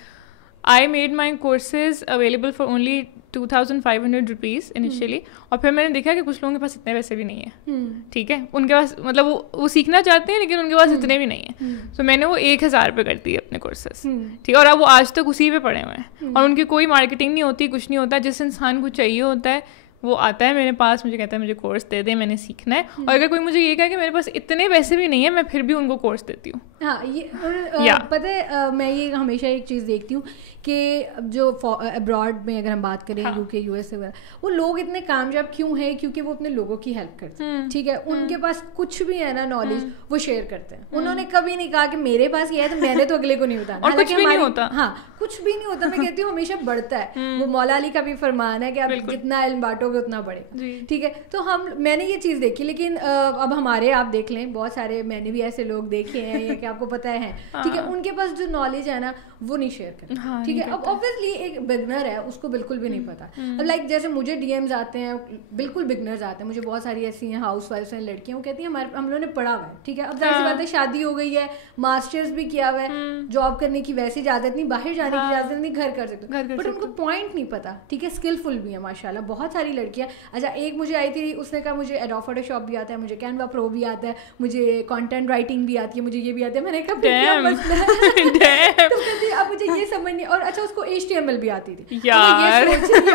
I made my courses available for only 2,500 rupees initially, اور پھر میں نے دیکھا کہ کچھ لوگوں کے پاس اتنے پیسے بھی نہیں ہیں, ٹھیک ہے, ان کے پاس مطلب وہ سیکھنا چاہتے ہیں لیکن ان کے پاس اتنے بھی نہیں ہیں. تو میں نے وہ 1,000 پہ کر دی اپنے کورسز, ٹھیک ہے, اور اب وہ آج تک اسی پہ پڑے ہوئے ہیں, اور ان کی کوئی مارکیٹنگ نہیں ہوتی, کچھ نہیں ہوتا. جس انسان کو چاہیے ہوتا ہے وہ آتا ہے میرے پاس, مجھے کہتا ہے مجھے کورس دے دیں, میں نے سیکھنا ہے. اور اگر کوئی مجھے یہ کہا کہ میرے پاس اتنے پیسے بھی نہیں ہیں, میں پھر بھی ان کو کورس دیتی ہوں. ہاں, یہ پتہ ہے میں یہ ہمیشہ ایک چیز دیکھتی ہوں کہ جو ابراڈ میں اگر ہم بات کریں یو کے یو ایس اے وغیرہ, وہ لوگ اتنے کامیاب کیوں ہیں, کیونکہ وہ اپنے لوگوں کی ہیلپ کرتے ہیں, ٹھیک ہے, ان کے پاس کچھ بھی ہے نا نالج وہ شیئر کرتے ہیں. انہوں نے کبھی نہیں کہا کہ میرے پاس یہ ہے تو میں نے تو اگلے کو نہیں بتانا, اور کچھ بھی نہیں ہوتا. ہاں, کچھ بھی نہیں ہوتا. میں کہتی ہوں ہمیشہ بڑھتا ہے. وہ مولا علی کا بھی فرمان ہے کہ آپ جتنا علم بانٹو گے اتنا بڑھے گا, ٹھیک ہے. تو میں نے یہ چیز دیکھی, لیکن اب ہمارے آپ دیکھ لیں بہت سارے, میں نے بھی ایسے لوگ دیکھے ہیں یا کہ آپ کو پتہ ہے, ٹھیک ہے, ان کے پاس جو نالج ہے نا وہ نہیں شیئر کرتے, ٹھیک ہے. اب obviously ایک بگنر ہے, اس کو بالکل بھی نہیں پتا. اب لائک جیسے مجھے ڈی ایمز آتے ہیں, بالکل بگنرز آتے ہیں, مجھے بہت ساری ایسی ہیں ہاؤس وائفس ہیں, لڑکیاں, وہ کہتی ہیں ہم لوگوں نے پڑھا ہوا ہے, ٹھیک ہے, اب ظاہر سی بات ہے شادی ہو گئی ہے, ماسٹرز بھی کیا ہوا ہے, جاب کرنے کی ویسی اجازت نہیں, باہر جانے کی اجازت نہیں, گھر کر سکتے, بٹ ان کو پوائنٹ نہیں پتا, ٹھیک ہے. اسکلفل بھی ہے ماشاء اللہ بہت ساری لڑکیاں. اچھا, ایک مجھے آئی تھی, اس نے کہا مجھے ایڈوب فوٹو شاپ بھی آتا ہے, مجھے کینوا پرو بھی آتا ہے, مجھے کانٹینٹ رائٹنگ بھی آتی ہے, مجھے یہ بھی آتا ہے. میں نے کہا کیا مسئلہ ہے, تو کہتی اب مجھے یہ سمجھ نہیں. اور اچھا, اس کو HTML بھی آتی تھی یار,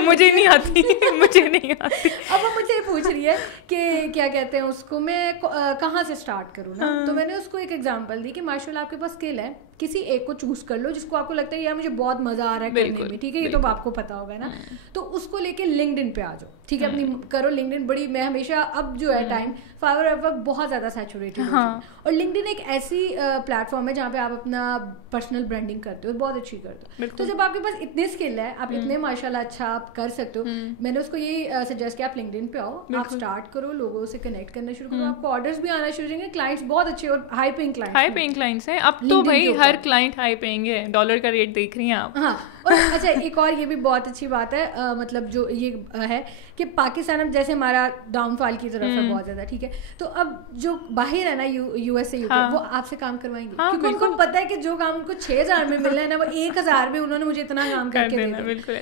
مجھے نہیں آتی, مجھے نہیں آتی. اب وہ مجھ سے پوچھ رہی ہے کہ کیا کہتے ہیں اس کو, میں کہاں سے اسٹارٹ کروں نا. تو میں نے اس کو ایک ایگزامپل دی کہ ماشاء اللہ آپ کے پاس اسکل ہے, کسی ایک کو چوز کر لو جس کو آپ کو لگتا ہے یار مجھے بہت مزہ آ رہا ہے کرنے میں, ٹھیک ہے, یہ تو آپ کو پتا ہوگا نا. تو اس کو لے کے LinkedIn پہ آ جاؤ, ٹھیک ہے, اپنی کرو LinkedIn. بڑی میں ہمیشہ اب جو ہے ٹائم فائور ایپ ورک بہت زیادہ سیچوریٹڈ ہے, اور LinkedIn ایک ایسی پلیٹ فارم ہے جہاں پہ آپ اپنا پرسنل برانڈنگ کرتے ہو, بہت اچھی کرتے ہو. تو جب آپ کے پاس اتنے اسکل ہے, آپ اتنے ماشاء اللہ اچھا آپ کر سکتے ہو, میں نے اس کو یہ سجیسٹ کیا آپ LinkedIn پہ آؤ, آپ اسٹارٹ کرو, لوگوں سے کنیکٹ کرنا شروع کرو, آپ کو آرڈرز بھی آنا شروع ہو جائیں گے. کلائنٹس بہت اچھے اور ہائی پیئنگ کلائنٹس ہیں اب تو بھائی, ہر کلائنٹ ہائی پیئنگ ہے, ڈالر کا ریٹ دیکھ رہی ہیں آپ. ہاں, اور اچھا ایک اور یہ بھی بہت اچھی بات ہے, مطلب جو یہ ہے کہ پاکستان اب جیسے ہمارا ڈاؤن فال کی طرف ہے بہت زیادہ, ٹھیک ہے, تو اب جو باہر ہے نا یو ایس اے وہ آپ سے کام کروائیں گے, کیونکہ ان کو پتا ہے کہ جو کام ان کو 6,000 میں ملنا ہے نا, وہ 1,000 میں انہوں نے مجھے اتنا کام کر کے دینا.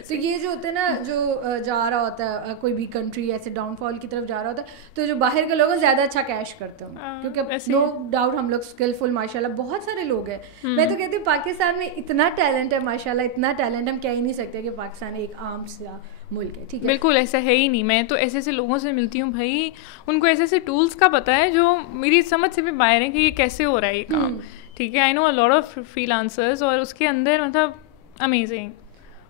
تو یہ جو ہوتا ہے نا, جو جا رہا ہوتا ہے کوئی بھی کنٹری ایسے ڈاؤن فال کی طرف جا رہا ہوتا ہے, تو جو باہر کے لوگ ہیں زیادہ اچھا کیش کرتے ہوں, کیونکہ نو ڈاؤٹ ہم لوگ اسکلفل ماشاء اللہ بہت سارے لوگ ہیں. میں تو کہتی ہوں پاکستان میں اتنا ٹیلنٹ ہے ماشاء اللہ, اتنا ٹیلنٹ, ہم کہہ ہی نہیں سکتے کہ پاکستان ایک عام سا ملک ہے, ٹھیک ہے. بالکل ایسا ہے ہی نہیں. میں تو ایسے ایسے لوگوں سے ملتی ہوں بھائی, ان کو ایسے ایسے ٹولس کا پتہ ہے جو میری سمجھ سے بھی باہر ہیں کہ یہ کیسے ہو رہا ہے یہ کام, ٹھیک ہے. آئی نو اے لاٹ آف فریلانسرز, اور اس کے اندر مطلب امیزنگ.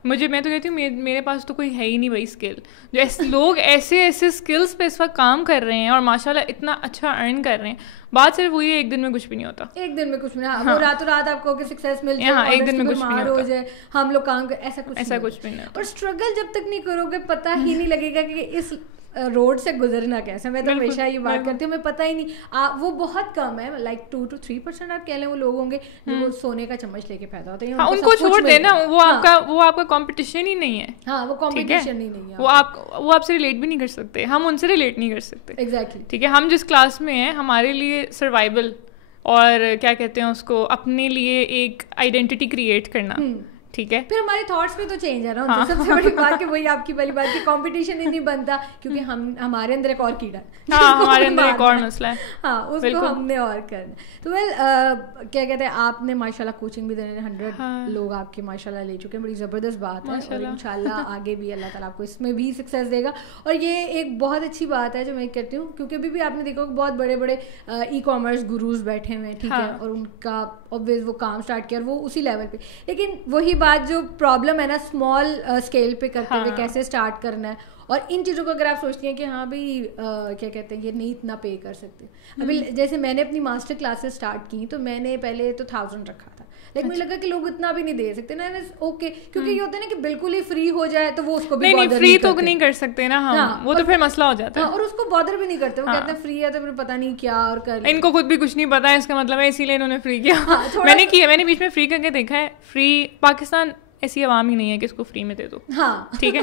میں تو کہتی ہوں میرے پاس تو کوئی ہے ہی نہیں بھائی اسکل, جو لوگ ایسے ایسے اسکلس پہ اس وقت کام کر رہے ہیں اور ماشاء اللہ اتنا اچھا ارن کر رہے ہیں. بات صرف وہی ہے, ایک دن میں کچھ بھی نہیں ہوتا, ایک دن میں کچھ نہیں, وہ راتوں رات آپ کو کہ سکسیس مل جائے, ایک دن میں کچھ بھی نہیں ہوتا, ہم لوگ کام ایسا کچھ بھی نہیں ہوتا. اور اسٹرگل جب تک نہیں کرو گے پتہ ہی نہیں لگے گا کہ اس روڈ سے گزرنا کیسے. میں تو ہمیشہ یہ بات کرتی ہوں, ہمیں پتہ ہی نہیں, وہ بہت کم ہے, لائک 2 to 3% آپ کہہ لیں وہ لوگ ہوں گے جو سونے کا چمچ لے کے پیدا ہوتے ہیں. ان کو چھوڑ دینا, وہ آپ کا کمپٹیشن ہی نہیں ہے. ہاں, وہ کمپٹیشن ہی نہیں ہے, وہ آپ سے ریلیٹ بھی نہیں کر سکتے, ہم ان سے ریلیٹ نہیں کر سکتے. ایگزیکٹلی, ٹھیک ہے. ہم جس کلاس میں ہیں, ہمارے لیے سروائیول اور کیا کہتے ہیں اس کو, اپنے لیے ایک آئیڈینٹی کریٹ کرنا, ٹھیک ہے. پھر ہمارے تھاٹس پہ تو چینج ہے نا, سب سے بڑی بات کہ وہی آپ کی والی بات کہ کمپٹیشن ہی نہیں بنتا, کیونکہ ہمارے اندر ایک اور کیڑا ہے, ہمارے اندر ایک اور مسئلہ ہے, ہاں, اس کو ہم نے اور کرنا. تو ویل کیا کہتے ہیں, آپ نے ماشاء اللہ کوچنگ بھی دینے 100 لوگ آپ کے ماشاء اللہ لے چکے ہیں, بڑی زبردست بات ہے, اور ان شاء اللہ آگے بھی اللہ تعالیٰ آپ کو اس میں بھی سکسیز دے گا. اور یہ ایک بہت اچھی بات ہے جو میں کہتی ہوں, کیونکہ ابھی بھی آپ نے دیکھا کہ بہت بڑے بڑے ای کامرس گروز بیٹھے ہوئے ہیں, ٹھیک ہے, اور ان کا obvious وہ کام اسٹارٹ کیا, اور وہ اسی لیول پہ. لیکن وہی بات جو پرابلم ہے نا, اسمال اسکیل پہ کرتے ہوئے کیسے اسٹارٹ کرنا ہے, اور ان چیزوں کو اگر آپ سوچتی ہیں کہ ہاں بھائی کیا کہتے ہیں یہ نہیں اتنا پے کر سکتے. ابھی جیسے میں نے اپنی ماسٹر کلاسز اسٹارٹ کی, تو میں نے پہلے تو 1000 رکھا تھا, لیکن مجھے لگا کہ لوگ اتنا بھی نہیں دے سکتے نا, اوکے, کیونکہ یہ ہوتا ہے نا کہ بالکل ہی فری ہو جائے تو وہ اس کو بھی نہیں, فری تو نہیں کر سکتے نا ہم, وہ تو پھر مسئلہ ہو جاتا ہے, اور اس کو بادر بھی نہیں کرتے, وہ کہتے ہیں فری ہے تو پھر پتہ نہیں کیا اور کر, ان کو خود بھی کچھ نہیں پتا ہے اس کا مطلب ہے, اسی لیے انہوں نے فری کیا. میں نے کیا, میں نے بیچ میں فری کر کے دیکھا ہے. فری پاکستان ایسی عوام ہی نہیں ہے کہ اس کو فری میں دے دو, ہاں ٹھیک ہے,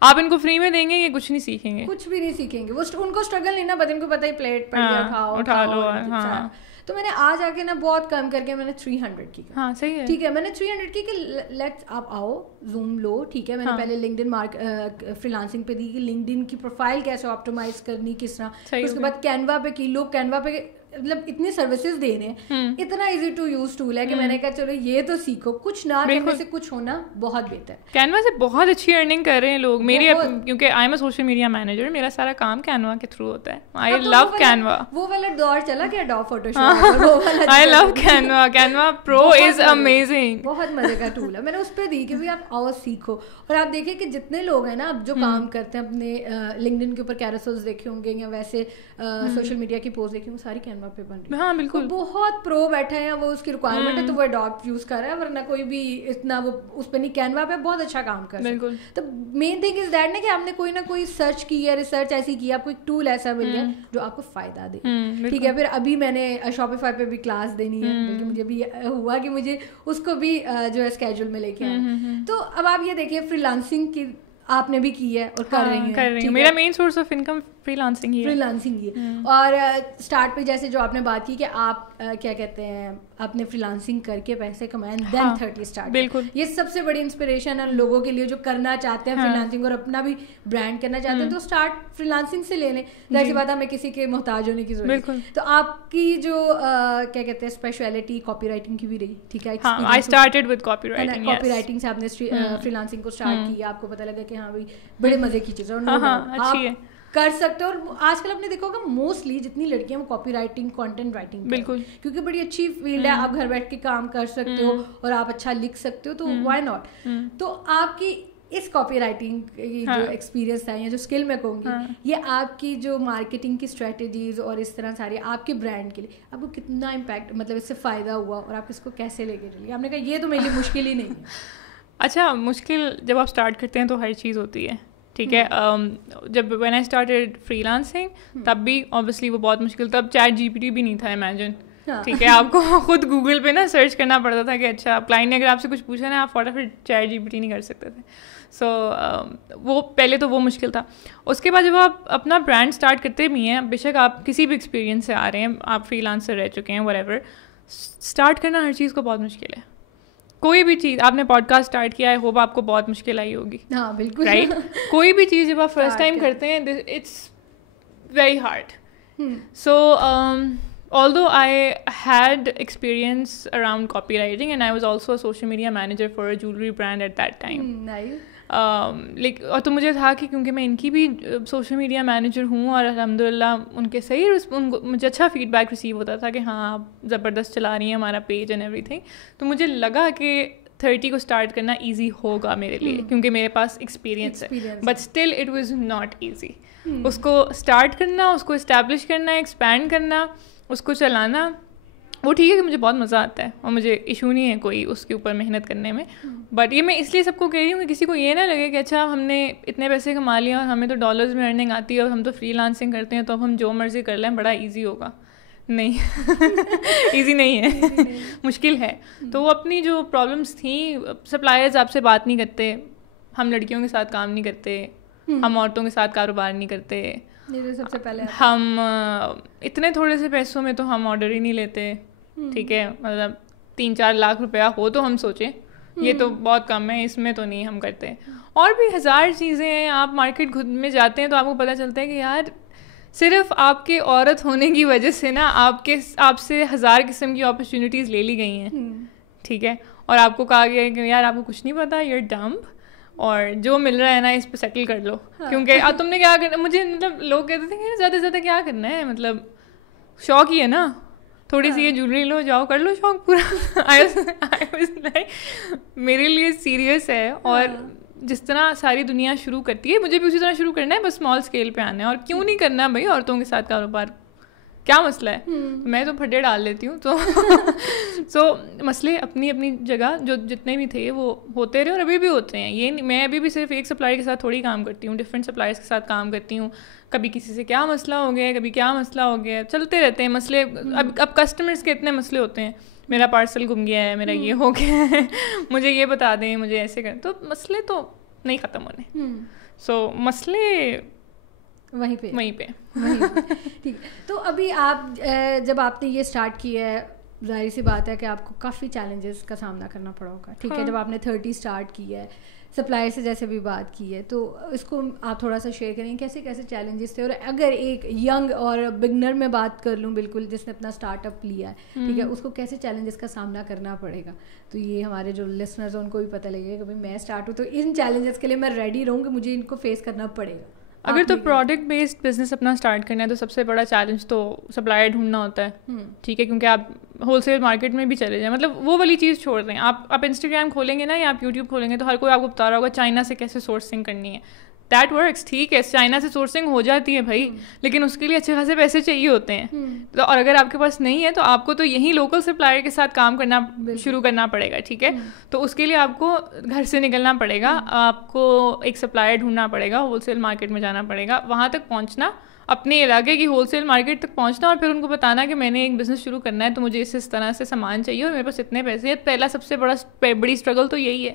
آپ ان کو فری میں دیں گے یہ کچھ نہیں سیکھیں گے, کچھ بھی نہیں سیکھیں گے, وہ ان کو اسٹرگل نہیں نا پتہ, ان کو پتہ ہی پلیٹ پڑ گیا کھاؤ اٹھا لو. ہاں تو میں نے آج آ کے نا بہت کم کر کے میں نے 300 کی. ہاں صحیح ہے, ٹھیک ہے, میں نے 300 کی کہ لیٹس آپ آؤ زوم لو, ٹھیک ہے. میں نے پہلے لنکڈ ان فری لانسنگ پہ دی کہ لنکڈ ان کی پروفائل کیسے آپٹیمائز کرنی, کس طرح. اس کے بعد کینوا پہ کی, لوگ کینوا پہ مطلب اتنی سروسز دے رہے ہیں, اتنا ایزی ٹو یوز ٹول ہے کہ میں نے کہا چلو یہ تو سیکھو, کچھ نہ کرنے سے کچھ ہونا بہت بہتر. کینوا سے بہت اچھی ارننگ کر رہے ہیں لوگ. میری کیونکہ I am a social media manager, میرا سارا کام کینوا کے تھرو ہوتا ہے. I love Canva. وہ والا دور چلا گیا Adobe photoshop, I love Canva. Canva pro is amazing, بہت مزے کا ٹول ہے. میں نے اس پہ دی کہ بھائی آپ آؤ سیکھو, اور آپ دیکھیں کہ جتنے لوگ ہیں نا اب جو کام کرتے ہیں اپنے لنکڈ ان کے اوپر کیروسلز دیکھے ہوں گے یا ویسے سوشل میڈیا کی پوسٹ دیکھی, وہ ساری کینوا پہ بن رہی ہے. بالکل بہت پرو بیٹھے ہیں, وہ اس کی ریکوائرمنٹ ہے تو وہ اڈوب یوز کر رہا ہے, ورنہ کوئی بھی اتنا وہ اس پہ نہیں. کینوا پہ بہت اچھا کام کر رہا ہے. تو مین تھنگ از دیٹ نا کہ آپ نے کوئی نہ کوئی سرچ کی ہے, ریسرچ ایسی کی, آپ کو ایک ٹول ایسا مل گیا جو آپ کو فائدہ دے, ٹھیک ہے. پھر ابھی میں نے شاپیفائی پہ بھی کلاس دینی ہے, بلکہ مجھے بھی ہوا کہ مجھے اس کو بھی جو ہے اسکیجول میں لے کے آئے. تو اب آپ یہ دیکھیے فری لانسنگ کی آپ نے بھی کی ہے اور کر رہی ہیں. میرا main source of income freelancing ہی ہے. اور اسٹارٹ پہ جیسے جو آپ نے بات کی کہ آپ کیا کہتے ہیں آپ نے فری لانسنگ کر کے پیسے کمائے, دین 30 اسٹارٹ. بالکل, یہ سب سے بڑی انسپریشن ہے لوگوں کے لیے جو کرنا چاہتے ہیں فری لانسنگ اور اپنا بھی برانڈ کرنا چاہتے ہیں, تو اسٹارٹ فری لانسنگ سے لے لیں. ظاہر سی بات ہے ہمیں کسی کے محتاج ہونے کی ضرورت ہے. تو آپ کی جو کیا کہتے ہیں اسپیشلٹی کاپی رائٹنگ کی بھی رہی, ٹھیک ہے. I started with copy writing. Copy writing سے آپ نے فری لانسنگ کو اسٹارٹ کیا, آپ کو پتہ لگا کہ ہاں بھائی بڑے مزے کی چیز ہے, اچھی ہے, کر سکتے ہو. اور آج کل آپ نے دیکھا ہوگا موسٹلی جتنی لڑکیاں وہ کاپی رائٹنگ, کانٹینٹ رائٹنگ, بالکل, کیونکہ بڑی اچھی فیلڈ ہے, آپ گھر بیٹھ کے کام کر سکتے ہو اور آپ اچھا لکھ سکتے ہو, تو وائی ناٹ. تو آپ کی اس کاپی رائٹنگ کی جو ایکسپیرینس ہے یا جو اسکل میں کہوں گی, یہ آپ کی جو مارکیٹنگ کی اسٹریٹجیز اور اس طرح ساری آپ کے برانڈ کے لیے آپ کو کتنا امپیکٹ, مطلب اس سے فائدہ ہوا, اور آپ اس کو کیسے لے کے چلیے. آپ نے کہا یہ تو میرے لیے مشکل ہی نہیں ہے. اچھا, مشکل جب آپ اسٹارٹ کرتے ہیں تو ہر چیز ہوتی ہے, ٹھیک ہے. جب when I started free lancing تب بھی اوبیسلی وہ بہت مشکل, تب چیٹ جی پی ٹی بھی نہیں تھا, امیجن, ٹھیک ہے. آپ کو خود گوگل پہ نا سرچ کرنا پڑتا تھا کہ اچھا کلائنٹ نے اگر آپ سے کچھ پوچھا نا, آپ فٹافٹ چیٹ جی پی ٹی نہیں کر سکتے تھے. سو وہ پہلے تو وہ مشکل تھا. اس کے بعد جب آپ اپنا برانڈ اسٹارٹ کرتے بھی ہیں, بے شک آپ کسی بھی ایکسپیرینس سے آ رہے ہیں, آپ فری لانسر رہ چکے ہیں, whatever, اسٹارٹ کرنا ہر چیز کو بہت مشکل ہے. کوئی بھی چیز, آپ نے پوڈ کاسٹ اسٹارٹ کیا ہے, ہوپ آپ کو بہت مشکل آئی ہوگی. ہاں بالکل, رائٹ. کوئی بھی چیز جب آپ فرسٹ ٹائم کرتے ہیں it's very hard. So although I had experience around copywriting and I was also a social media manager for a jewelry brand at that time. Like, اور تو مجھے تھا کہ کیونکہ میں ان کی بھی سوشل میڈیا مینیجر ہوں اور الحمد للہ ان کے صحیح مجھے اچھا فیڈ بیک ریسیو ہوتا تھا کہ ہاں آپ زبردست چلا رہی ہیں ہمارا پیج اینڈ ایوری تھنگ. تو مجھے لگا کہ 30 کو اسٹارٹ کرنا ایزی ہوگا میرے لیے کیونکہ میرے پاس ایکسپیرینس ہے, but still it was not easy. اس کو اسٹارٹ کرنا, اس کو اسٹیبلش کرنا, ایکسپینڈ کرنا, اس کو چلانا, وہ ٹھیک ہے کہ مجھے بہت مزہ آتا ہے اور مجھے ایشو نہیں ہے کوئی اس کے اوپر محنت کرنے میں. بٹ یہ میں اس لیے سب کو کہہ رہی ہوں کہ کسی کو یہ نہ لگے کہ اچھا ہم نے اتنے پیسے کما لیا اور ہمیں تو ڈالرز میں ارننگ آتی ہے اور ہم تو فری لانسنگ کرتے ہیں تو اب ہم جو مرضی کر لیں, بڑا ایزی ہوگا. نہیں, ایزی نہیں ہے, مشکل ہے. تو وہ اپنی جو پرابلمس تھیں, سپلائرز آپ سے بات نہیں کرتے, ہم لڑکیوں کے ساتھ کام نہیں کرتے, ہم عورتوں کے ساتھ کاروبار نہیں کرتے, سب سے پہلے ہم اتنے تھوڑے سے پیسوں میں تو ہم آرڈر ہی نہیں لیتے, ٹھیک ہے. مطلب 3-4 لاکھ روپیہ ہو تو ہم سوچیں یہ تو بہت کم ہے, اس میں تو نہیں ہم کرتے. اور بھی ہزار چیزیں ہیں. آپ مارکیٹ خود میں جاتے ہیں تو آپ کو پتہ چلتا ہے کہ یار صرف آپ کے عورت ہونے کی وجہ سے نا آپ سے 1000 قسم کی اپرچونیٹیز لے لی گئی ہیں, ٹھیک ہے. اور آپ کو کہا گیا ہے کہ یار آپ کو کچھ نہیں پتا, یو آر ڈمب, اور جو مل رہا ہے نا اس پہ سیٹل کر لو, کیونکہ تم نے کیا کرنا. مجھے مطلب لوگ کہتے تھے کہ زیادہ سے زیادہ کیا کرنا ہے, مطلب شوق ہی ہے نا, تھوڑی سی یہ جویلری لو, جاؤ کر لو شوق پورا. میرے لیے سیریس ہے, اور جس طرح ساری دنیا شروع کرتی ہے مجھے بھی اسی طرح شروع کرنا ہے, بس اسمال اسکیل پہ آنا ہے. اور کیوں نہیں کرنا بھائی عورتوں کے ساتھ کاروبار, کیا مسئلہ ہے, میں تو پھٹے ڈال لیتی ہوں. تو سو مسئلے اپنی اپنی جگہ جو جتنے بھی تھے وہ ہوتے رہے اور ابھی بھی ہوتے ہیں. یہ میں ابھی بھی صرف ایک سپلائر کے ساتھ تھوڑی کام کرتی ہوں, ڈفرینٹ سپلائرس کے ساتھ کام کرتی ہوں. کبھی کسی سے کیا مسئلہ ہو گیا, کبھی کیا مسئلہ ہو گیا, چلتے رہتے ہیں مسئلے. اب کسٹمرس کے اتنے مسئلے ہوتے ہیں, میرا پارسل گم گیا ہے, میرا یہ ہو گیا ہے, مجھے یہ بتا دیں, مجھے ایسے کریں. تو مسئلے تو نہیں ختم ہونے. سو مسئلے وہیں پہ. ٹھیک. تو ابھی آپ جب آپ نے یہ اسٹارٹ کیا ہے, ظاہر سی بات ہے کہ آپ کو کافی چیلنجز کا سامنا کرنا پڑا ہوگا. ٹھیک ہے, جب آپ نے 30 اسٹارٹ کی ہے, سپلائر سے جیسے بھی بات کی ہے, تو اس کو آپ تھوڑا سا شیئر کریں کیسے کیسے چیلنجز تھے. اور اگر ایک ینگ اور بگنر میں بات کر لوں, بالکل جس نے اپنا اسٹارٹ اپ لیا ہے, ٹھیک ہے, اس کو کیسے چیلنجز کا سامنا کرنا پڑے گا. تو یہ ہمارے جو لسنرز ہیں ان کو بھی پتہ لگے گا کہ میں اسٹارٹ ہوں تو ان چیلنجز کے لیے میں ریڈی رہوں کہ مجھے ان کو فیس کرنا پڑے گا. اگر تو پروڈکٹ بیسڈ بزنس اپنا اسٹارٹ کرنا ہے تو سب سے بڑا چیلنج تو سپلائر ڈھونڈنا ہوتا ہے. ٹھیک ہے, کیونکہ آپ ہول سیل مارکیٹ میں بھی چلے جائیں, مطلب وہ والی چیز چھوڑ دیں. آپ انسٹاگرام کھولیں گے نا یا آپ یوٹیوب کھولیں گے تو ہر کوئی آپ کو بتا رہا ہوگا چائنا سے کیسے سورسنگ کرنی ہے. دیٹ ورکس, ٹھیک ہے, چائنا سے سورسنگ ہو جاتی ہے بھائی, لیکن اس کے لیے اچھے خاصے پیسے چاہیے ہوتے ہیں. اور اگر آپ کے پاس نہیں ہے تو آپ کو تو یہیں لوکل سپلائر کے ساتھ کام کرنا شروع کرنا پڑے گا. ٹھیک ہے, تو اس کے لیے آپ کو گھر سے نکلنا پڑے گا, آپ کو ایک سپلائر ڈھونڈنا پڑے گا, ہول سیل مارکیٹ میں جانا پڑے گا, وہاں تک پہنچنا, اپنے علاقے کی ہول سیل مارکیٹ تک پہنچنا, اور پھر ان کو بتانا کہ میں نے ایک بزنس شروع کرنا ہے تو مجھے اس طرح سے سامان چاہیے اور میرے پاس اتنے پیسے ہیں. پہلا سب سے بڑی اسٹرگل تو یہی ہے.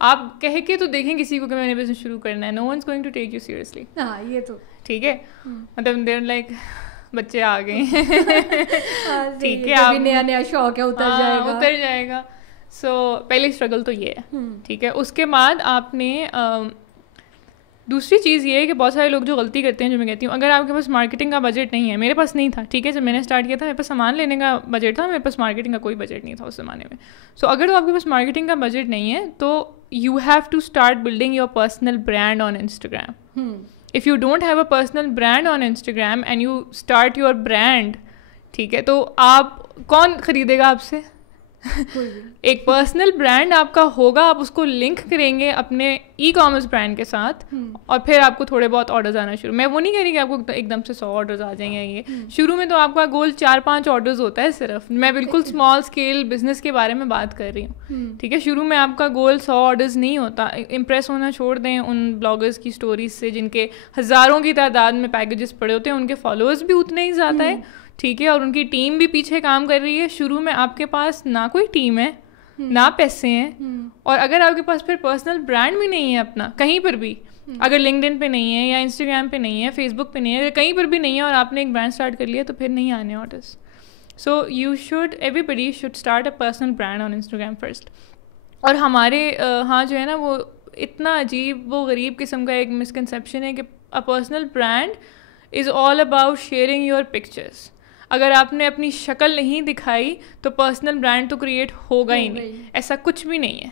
آپ کہہ کے تو دیکھیں کسی کو کہ میں نے بزنس شروع کرنا ہے, no one's going to take you seriously. ہاں یہ تو ٹھیک ہے, مطلب دیر لائک بچے آ گئے ہیں, ٹھیک ہے, آپ نیا نیا شوق ہے, اتر جائے گا. سو پہلی اسٹرگل تو یہ ہے. ٹھیک ہے, اس کے بعد آپ نے دوسری چیز یہ ہے کہ بہت سارے لوگ جو غلطی کرتے ہیں, جو میں کہتی ہوں, اگر آپ کے پاس مارکیٹنگ کا بجٹ نہیں ہے, میرے پاس نہیں تھا. ٹھیک ہے, جب میں نے اسٹارٹ کیا تھا میرے پاس سامان لینے کا بجٹ تھا, میرے پاس مارکیٹنگ کا کوئی بجٹ نہیں تھا اس زمانے میں. سو اگر آپ کے پاس مارکیٹنگ کا بجٹ نہیں ہے تو you have to start building your personal brand on Instagram. If you don't have a personal brand on Instagram and you start your brand, ٹھیک ہے, تو آپ کون خریدے گا آپ سے؟ ایک پرسنل برانڈ آپ کا ہوگا, آپ اس کو لنک کریں گے اپنے ای کامرس برانڈ کے ساتھ, اور پھر آپ کو تھوڑے بہت آرڈرز آنا شروع. میں وہ نہیں کہہ رہی کہ آپ کو ایک دم سے 100 آرڈرز آ جائیں گے. یہ شروع میں تو آپ کا گول 4-5 آرڈرز ہوتا ہے صرف. میں بالکل اسمال اسکیل بزنس کے بارے میں بات کر رہی ہوں. ٹھیک ہے, شروع میں آپ کا گول 100 آرڈرز نہیں ہوتا. امپریس ہونا چھوڑ دیں ان بلاگرز کی اسٹوریز سے جن کے ہزاروں کی تعداد میں پیکیجز پڑے ہوتے ہیں, ان کے فالوورز بھی اتنے ہی زیادہ ہے. ٹھیک ہے, اور ان کی ٹیم بھی پیچھے کام کر رہی ہے. شروع میں آپ کے پاس نہ کوئی ٹیم ہے, نہ پیسے ہیں, اور اگر آپ کے پاس پھر پرسنل برانڈ بھی نہیں ہے اپنا کہیں پر بھی, اگر لنکڈن پہ نہیں ہے یا انسٹاگرام پہ نہیں ہے, فیس بک پہ نہیں ہے, اگر کہیں پر بھی نہیں ہے اور آپ نے ایک برانڈ اسٹارٹ کر لیا تو پھر نہیں آنے orders. So you should, everybody should start a personal brand on Instagram first. اور ہمارے ہاں جو ہے نا وہ اتنا عجیب وہ غریب قسم کا ایک مسکنسیپشن ہے کہ اے personal brand is all about sharing your pictures. اگر آپ نے اپنی شکل نہیں دکھائی تو پرسنل برانڈ تو کریٹ ہوگا ہی نہیں. ایسا کچھ بھی نہیں ہے.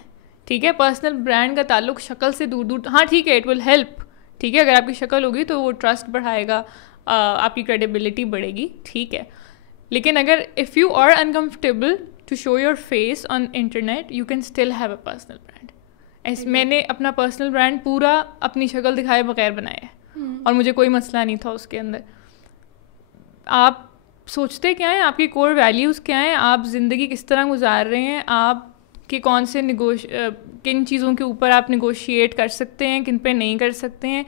ٹھیک ہے, پرسنل برانڈ کا تعلق شکل سے دور دور, ہاں ٹھیک ہے, اٹ ول ہیلپ. ٹھیک ہے, اگر آپ کی شکل ہوگی تو وہ ٹرسٹ بڑھائے گا, آپ کی کریڈیبلٹی بڑھے گی. ٹھیک ہے, لیکن اگر if you are uncomfortable to show your face on internet, you can still have a personal brand. میں نے اپنا پرسنل برانڈ پورا اپنی شکل دکھائے بغیر بنایا ہے, اور مجھے کوئی مسئلہ نہیں تھا اس کے اندر. آپ سوچتے کیا ہیں, آپ کی کور ویلیوز کیا ہیں, آپ زندگی کس طرح گزار رہے ہیں, آپ کے کون سے کن چیزوں کے اوپر آپ نیگوشیٹ کر سکتے ہیں, کن پہ نہیں کر سکتے ہیں,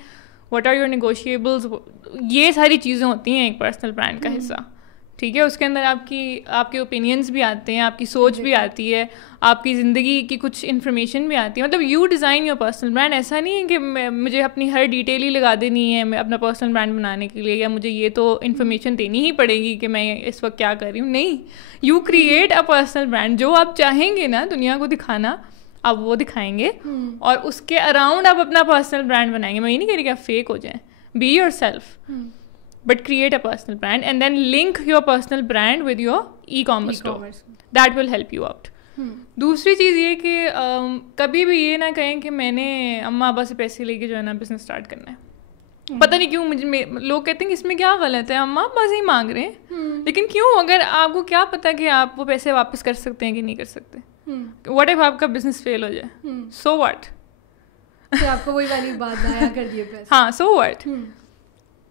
واٹ آر یور نیگوشیبلز, یہ ساری چیزیں ہوتی ہیں ایک پرسنل برانڈ کا حصہ. ٹھیک ہے, اس کے اندر آپ کے اوپینینس بھی آتے ہیں, آپ کی سوچ بھی آتی ہے, آپ کی زندگی کی کچھ انفارمیشن بھی آتی ہے. مطلب you design your personal brand. ایسا نہیں ہے کہ مجھے اپنی ہر ڈیٹیل ہی لگا دینی ہے میں اپنا پرسنل برانڈ بنانے کے لیے, یا مجھے یہ تو انفارمیشن دینی ہی پڑے گی کہ میں اس وقت کیا کر رہی ہوں. نہیں, you create a personal brand. جو آپ چاہیں گے نا دنیا کو دکھانا, آپ وہ دکھائیں گے, اور اس کے اراؤنڈ آپ اپنا پرسنل برانڈ بنائیں گے. میں یہ نہیں کہہ رہی کہ آپ فیک ہو جائیں, be yourself, but create a personal brand and then link your personal brand with your e-commerce store. That will help you out. دوسری چیز یہ کہ کبھی بھی یہ نہ کہیں کہ میں نے اماں ابا سے پیسے لے کے جو ہے نا بزنس اسٹارٹ کرنا ہے. پتہ نہیں کیوں مجھے لوگ کہتے ہیں کہ اس میں کیا غلط ہے, اماں ابا سے ہی مانگ رہے ہیں, لیکن کیوں؟ اگر آپ کو کیا پتا کہ آپ وہ پیسے واپس کر سکتے ہیں کہ نہیں کر سکتے. واٹ اف آپ کا بزنس فیل ہو جائے, سو واٹ, آپ کو وہی والی بات ضائع کر دیے پیسے. ہاں, سو واٹ.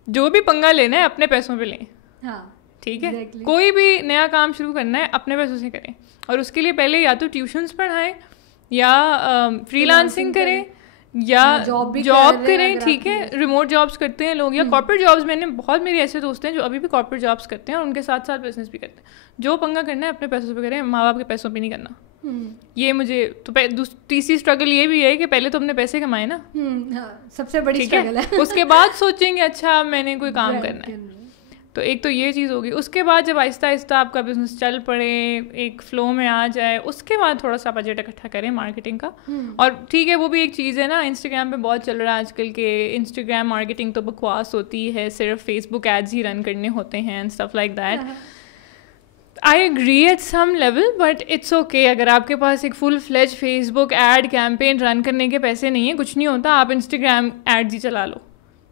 جو بھی پنگا لینا ہے اپنے پیسوں پہ لیں. ہاں ٹھیک ہے. کوئی بھی نیا کام شروع کرنا ہے اپنے پیسوں سے کریں, اور اس کے لیے پہلے یا تو ٹیوشنس پڑھائیں یا فری لانسنگ کریں یا جاب کریں. ٹھیک ہے, ریموٹ جابس کرتے ہیں لوگ, یا کارپوریٹ جابس. میں نے بہت میرے ایسے دوست ہیں جو ابھی بھی کارپوریٹ جابس کرتے ہیں اور ان کے ساتھ ساتھ بزنس بھی کرتے ہیں. جو پنگا کرنا ہے اپنے پیسوں پہ کریں, ماں باپ کے پیسوں پہ نہیں کرنا. یہ مجھے تو تیسری اسٹرگل یہ بھی ہے کہ پہلے تو اپنے پیسے کمائے نا, سب سے بڑی اسٹرگل ہے. اس کے بعد سوچیں گے اچھا میں نے کوئی کام کرنا ہے. تو ایک تو یہ چیز ہوگی. اس کے بعد جب آہستہ آہستہ آپ کا بزنس چل پڑے, ایک فلو میں آ جائے, اس کے بعد تھوڑا سا بجٹ اکٹھا کریں مارکیٹنگ کا. اور ٹھیک ہے, وہ بھی ایک چیز ہے نا, انسٹاگرام پہ بہت چل رہا ہے آج کل کہ انسٹاگرام مارکیٹنگ تو بکواس ہوتی ہے, صرف فیس بک ایڈز ہی رن کرنے ہوتے ہیں and stuff like that. I agree at some level, but it's okay. اگر آپ کے پاس ایک full fledged Facebook ad campaign run کرنے کے پیسے نہیں ہیں, کچھ نہیں ہوتا, آپ انسٹاگرام ایڈز ہی چلا لو.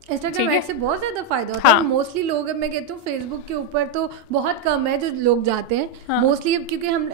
انسٹاگرام ایڈ سے بہت زیادہ فائدہ ہوتا ہے. موسٹلی لوگ, اب میں کہتی ہوں فیس بک کے اوپر تو بہت کم ہے جو لوگ جاتے ہیں موسٹلی, کیونکہ ہم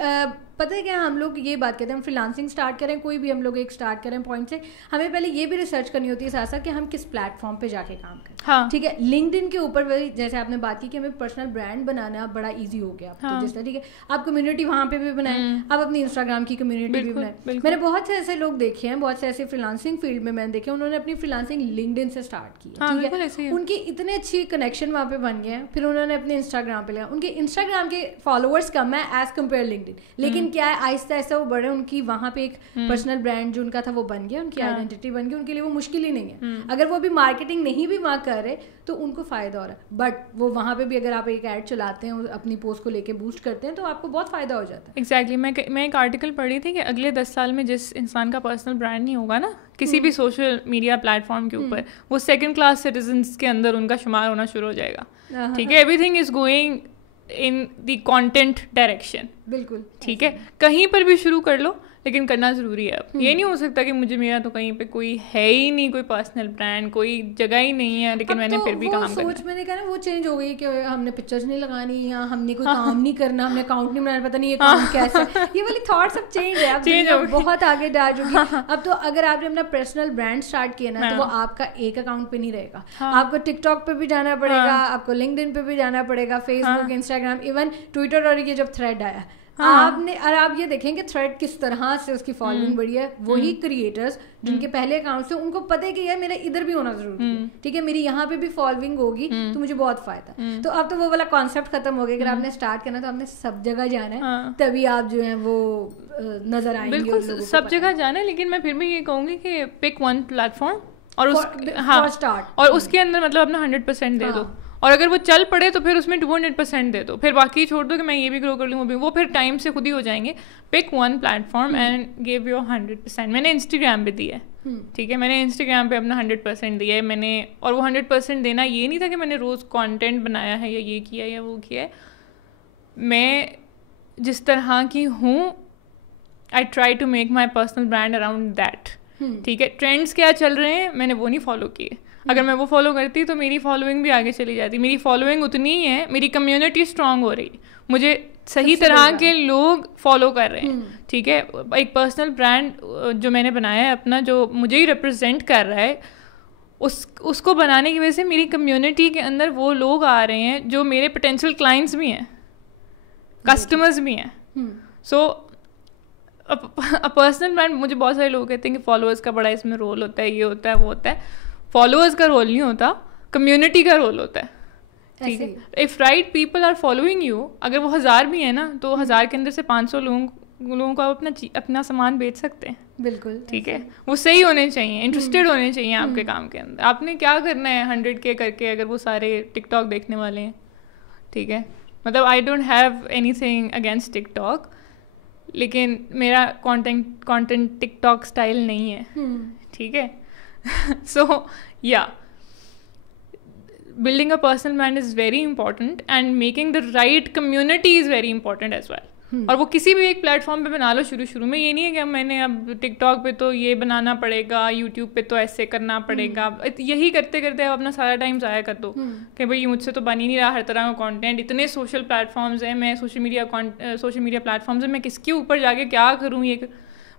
پتہ ہے کیا, ہم لوگ یہ بات کہتے ہیں ہم فری لانسنگ اسٹارٹ کریں, کوئی بھی ہم لوگ ایک اسٹارٹ کریں پوائنٹ سے, ہمیں پہلے یہ بھی ریسرچ کرنی ہوتی ہے ساتھ ساتھ کہ ہم کس پلیٹ فارم پہ جا کے کام کریں. ٹھیک ہے, لنکڈ ان کے اوپر جیسے آپ نے بات کی کہ ہمیں پرسنل برانڈ بنانا بڑا ایزی ہو گیا. جس طرح ٹھیک ہے, آپ کمیونٹی وہاں پہ بھی بنائیں, آپ اپنی انسٹاگرام کی کمیونٹی بھی بنائیں. میں نے بہت سے ایسے لوگ دیکھے ہیں, بہت سے ایسے فری لانسنگ فیلڈ میں نے دیکھے, انہوں نے اپنی فری لانسنگ لنکڈ ان سے اسٹارٹ کی. ٹھیک ہے, ان کی اتنے اچھی کنیکشن وہاں پہ بن گئے ہیں, پھر انہوں نے اپنے انسٹاگرام پہ لگا. ان کے انسٹاگرام کے فالوورس کم ہے ایز کمپیئر لنکڈ ان, لیکن کیا ہے آہستہ آہستہ وہ بڑھے, ان کی وہاں پہ ایک پرسنل برانڈ جو ان کا تھا وہ بن گیا, ان کی آئیڈینٹی بن گئی. ان کے لیے وہ مشکل ہی نہیں ہے. اگر وہ بھی مارکیٹنگ نہیں بھی وہاں کر رہے تو ان کو فائدہ ہو رہا ہے, بٹ وہ وہاں پہ بھی اگر آپ ایک ایڈ چلاتے ہیں, اپنی پوسٹ کو لے کے بوسٹ کرتے ہیں, تو آپ کو بہت فائدہ ہو جاتا ہے. ایگزیکٹلی. میں ایک آرٹیکل پڑھ رہی تھی کہ اگلے 10 سال میں جس انسان کا پرسنل برانڈ نہیں ہوگا نا کسی بھی سوشل میڈیا پلیٹ فارم کے اوپر, وہ سیکنڈ کلاس سٹیزنس کے اندر ان کا شمار ہونا شروع ہو جائے گا. ٹھیک ہے, every thing is going in the content direction. بالکل ٹھیک ہے, کہیں پر بھی شروع کر لو, لیکن کرنا ضروری ہے. اب یہ نہیں ہو سکتا کہ میرا تو کہیں پہ کوئی ہے ہی نہیں, کوئی پرسنل برانڈ, کوئی جگہ ہی نہیں ہے, لیکن میں نے پھر بھی کام کرنا. سوچ میں نے کہا نا وہ چینج ہو گئی کہ ہم نے پکچرز نہیں لگانی, یا ہم نے کوئی کام نہیں کرنا, ہم نے اکاؤنٹ نہیں بنانا, پتہ نہیں یہ کام کیسا ہے. یہ والی تھاٹس اب چینج ہے, اب بہت آگے جا چکی. اب تو اگر آپ نے اپنا پرسنل برانڈ اسٹارٹ کیا نا, تو وہ آپ کا ایک اکاؤنٹ پہ نہیں رہے گا. آپ کو ٹک ٹاک پہ بھی جانا پڑے گا, آپ کو لنکڈ ان پہ بھی جانا پڑے گا, فیس بک, انسٹاگرام, ایون ٹویٹر. اور یہ جب تھریڈ آیا آپ نے, اور آپ یہ دیکھیں کہ تھریڈ کس طرح سے اس کی فالوئنگ بڑھی ہے. وہی کریٹرز جن کے پہلے اکاؤنٹ سے, ان کو پتہ ہے کہ یار میرا ادھر بھی ہونا ضروری ہے. ٹھیک ہے, میری یہاں پہ بھی فالوئنگ ہوگی تو مجھے بہت فائدہ. تو اب تو وہ والا کانسیپٹ ختم ہو گیا. اگر آپ نے اسٹارٹ کرنا تو آپ نے سب جگہ جانا ہے, تبھی آپ جو ہیں وہ نظر آئیں گے. بالکل سب جگہ جانا ہے, لیکن میں پھر بھی یہ کہوں گی کہ پک ون پلیٹ فارم اور اس کے اندر مطلب اپنا 100% دے دو. اور اگر وہ چل پڑے تو پھر اس میں 200% دے دو, پھر باقی چھوڑ دو کہ میں یہ بھی گرو کر لوں, وہ پھر ٹائم سے خود ہی ہو جائیں گے. Pick one plate form and give your 100%. میں نے انسٹاگرام پہ دیا ہے. ٹھیک ہے, میں نے انسٹاگرام پہ اپنا 100% دیا ہے میں نے. اور وہ 100% دینا یہ نہیں تھا کہ میں نے روز کانٹینٹ بنایا ہے یا یہ کیا یا وہ کیا ہے. میں جس طرح کی ہوں, I try to make my personal brand around that. ٹھیک ہے, ٹرینڈس کیا چل رہے ہیں میں نے وہ نہیں فالو کیے. اگر میں وہ فالو کرتی تو میری فالوئنگ بھی آگے چلی جاتی. میری فالوئنگ اتنی ہی ہے, میری کمیونٹی اسٹرانگ ہو رہی, مجھے صحیح طرح کے لوگ فالو کر رہے ہیں. ٹھیک ہے, ایک پرسنل برانڈ جو میں نے بنایا ہے اپنا, جو مجھے ہی ریپرزینٹ کر رہا ہے, اس کو بنانے کی وجہ سے میری کمیونٹی کے اندر وہ لوگ آ رہے ہیں جو میرے پوٹینشیل کلائنٹس بھی ہیں, کسٹمرز بھی ہیں. سو پرسنل برانڈ, مجھے بہت سارے لوگ کہتے ہیں کہ فالوورز کا بڑا اس میں رول ہوتا ہے, یہ ہوتا ہے وہ ہوتا ہے. فالوورز کا رول نہیں ہوتا, کمیونٹی کا رول ہوتا ہے. ٹھیک ہے, if right people are following you, اگر وہ 1000 بھی ہیں نا, تو 1000 کے اندر سے 500 لوگوں کو آپ اپنا سامان بیچ سکتے ہیں. بالکل. ٹھیک ہے, وہ صحیح ہونے چاہیے, انٹرسٹیڈ ہونے چاہیے آپ کے کام کے اندر. آپ نے کیا کرنا ہے 100K کر کے اگر وہ سارے ٹک ٹاک دیکھنے والے ہیں. ٹھیک ہے, مطلب I don't have anything against TikTok, لیکن میرا کانٹینٹ ٹک ٹاک اسٹائل نہیں ہے. ٹھیک ہے, سو یا building a personal brand is very important and making the right community is very important as well. اور وہ کسی بھی ایک پلیٹ فارم پہ بنا لو شروع میں. یہ نہیں ہے کہ میں نے اب ٹک ٹاک پہ تو یہ بنانا پڑے گا, یوٹیوب پہ تو ایسے کرنا پڑے گا. یہی کرتے کرتے آپ اپنا سارا ٹائم ضائع کر دو کہ بھائی مجھ سے تو بن ہی نہیں رہا ہر طرح کا کانٹینٹ. اتنے سوشل پلیٹ فارمز ہیں, میں سوشل میڈیا پلیٹ فارمز ہیں, میں کس کے اوپر جا کے کیا کروں. یہ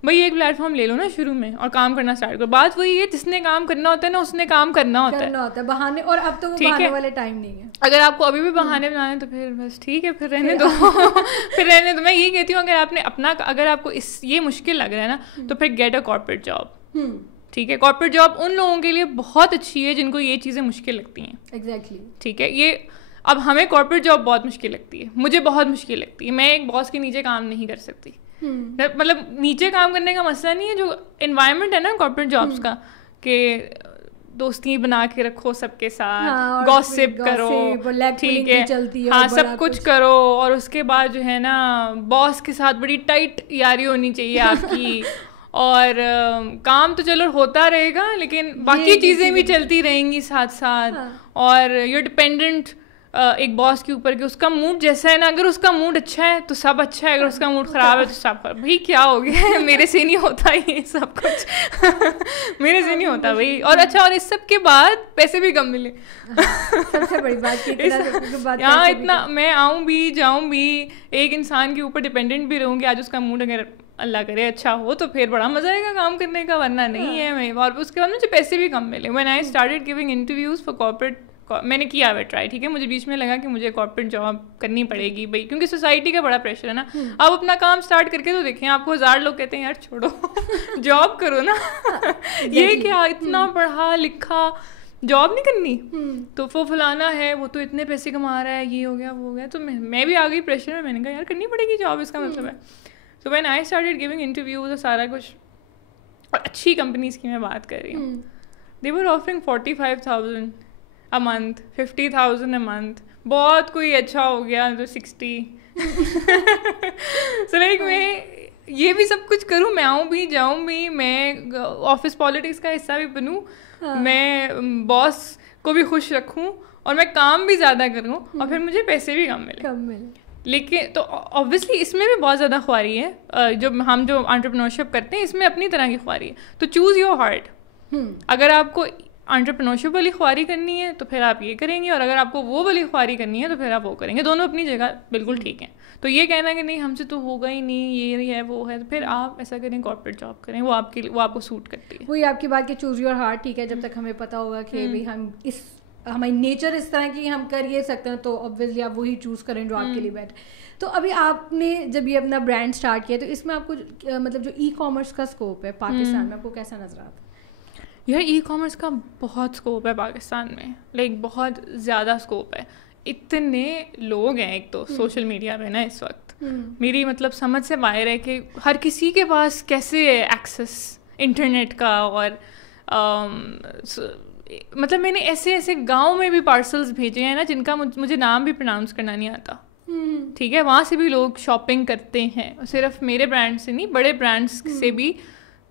بھائی ایک پلیٹ فارم لے لو نا شروع میں اور کام کرنا اسٹارٹ کرو. بات وہی ہے, جس نے کام کرنا ہوتا ہے نا اس نے کام کرنا ہوتا ہے بہانے, اور اب تو وہ بہانے والے ٹائم نہیں ہے. اگر آپ کو ابھی بھی بہانے بنانے تو پھر بس ٹھیک ہے, پھر رہنے دو. پھر رہنے دو. میں یہی کہتی ہوں, اگر آپ نے اپنا, اگر آپ کو یہ مشکل لگ رہا ہے نا تو پھر گیٹ اے کارپوریٹ جاب. ٹھیک ہے, کارپوریٹ جاب ان لوگوں کے لیے بہت اچھی ہے جن کو یہ چیزیں مشکل لگتی ہیں. ایگزیکٹلی. ٹھیک ہے, یہ اب ہمیں کارپوریٹ جاب بہت مشکل لگتی ہے, مجھے بہت مشکل لگتی ہے. میں ایک باس کے نیچے کام نہیں کر سکتی. مطلب نیچے کام کرنے کا مسئلہ نہیں ہے, جو انوائرمنٹ ہے نا کارپوریٹ جابس کا, کہ دوستی بنا کے رکھو سب کے ساتھ, گاسپ کرو, ٹھیک ہے, ہاں سب کچھ کرو, اور اس کے بعد جو ہے نا باس کے ساتھ بڑی ٹائٹ یاری ہونی چاہیے آپ کی, اور کام تو چلو ہوتا رہے گا لیکن باقی چیزیں بھی چلتی رہیں گی ساتھ ساتھ, اور یو ڈپینڈنٹ ایک باس کے اوپر کہ اس کا موڈ جیسا ہے نا, اگر اس کا موڈ اچھا ہے تو سب اچھا ہے, اگر اس کا موڈ خراب ہے تو سب خراب. بھائی کیا ہو گیا, میرے سے نہیں ہوتا یہ سب کچھ, میرے سے نہیں ہوتا بھائی. اور اچھا, اور اس سب کے بعد پیسے بھی کم ملے, سب سے بڑی بات یہاں اتنا میں آؤں بھی جاؤں بھی, ایک انسان کے اوپر ڈپینڈنٹ بھی رہوں گی. آج اس کا موڈ اگر اللہ کرے اچھا ہو تو پھر بڑا مزہ آئے گا کام کرنے کا, ورنہ نہیں ہے. اور اس کے بعد مجھے پیسے بھی کم ملے. When I started giving interviews for corporate, میں نے کیا ہوا ٹرائی, ٹھیک ہے, مجھے بیچ میں لگا کہ مجھے کارپوریٹ جاب کرنی پڑے گی بھائی, کیونکہ سوسائٹی کا بڑا پریشر ہے نا. آپ اپنا کام اسٹارٹ کر کے تو دیکھیں, آپ کو 1000 لوگ کہتے ہیں یار چھوڑو جاب کرو نا, یہ کیا اتنا پڑھا لکھا جاب نہیں کرنی, تو وہ فلانا ہے وہ تو اتنے پیسے کما رہا ہے, یہ ہو گیا وہ ہو گیا. تو میں بھی آ گئی پریشر میں, میں نے کہا یار کرنی پڑے گی جاب, اس کا مطلب ہے. So when I started giving interviews اور سارا کچھ, اور اچھی کمپنیز کی میں بات کر رہی ہوں, دے ور offering 45,000 a month, 50,000 a month, بہت کوئی اچھا ہو گیا تو 60. سو لائک میں یہ بھی سب کچھ کروں, میں آؤں بھی جاؤں بھی, میں آفس پالیٹکس کا حصہ بھی بنوں, میں باس کو بھی خوش رکھوں, اور میں کام بھی زیادہ کروں, اور پھر مجھے پیسے بھی کم ملے. لیکن تو آبویسلی اس میں بھی بہت زیادہ خواری ہے, ہم جو انٹرپرینورشپ کرتے ہیں اس میں اپنی طرح کی خواری ہے. تو چوز یور ہارٹ. اگر آپ کو انٹرپرینورشپ والی خواری کرنی ہے تو پھر آپ یہ کریں گے, اور اگر آپ کو وہ والی خواری کرنی ہے تو پھر آپ وہ کریں گے. دونوں اپنی جگہ بالکل ٹھیک ہیں. تو یہ کہنا کہ نہیں ہم سے تو ہوگا ہی نہیں, یہ ہے وہ ہے, تو پھر آپ ایسا کریں کارپوریٹ جاب کریں, وہ آپ کو سوٹ کرتی ہے. وہی آپ کی بات کہ چوز یور ہارٹ, ٹھیک ہے, جب تک ہمیں پتہ ہوگا کہ بھائی ہم ہماری نیچر اس طرح کی ہم کر یہ سکتے ہیں تو آبویسلی آپ وہی چوز کریں جو آپ کے لیے بیٹر. تو ابھی آپ نے جب یہ اپنا برانڈ اسٹارٹ کیا تو اس میں آپ کو مطلب جو ای کامرس کا اسکوپ ہے پاکستان میں, آپ کو کیسا نظر آتا ہے؟ یار ای کامرس کا بہت اسکوپ ہے پاکستان میں, لائک بہت زیادہ اسکوپ ہے. اتنے لوگ ہیں ایک تو سوشل میڈیا پہ نا اس وقت, میری مطلب سمجھ سے باہر ہے کہ ہر کسی کے پاس کیسے ایکسیس انٹرنیٹ کا, اور مطلب میں نے ایسے ایسے گاؤں میں بھی پارسلز بھیجے ہیں نا جن کا مجھے نام بھی پروناؤنس کرنا نہیں آتا. ٹھیک ہے, وہاں سے بھی لوگ شاپنگ کرتے ہیں, صرف میرے برانڈ سے نہیں, بڑے برانڈس سے بھی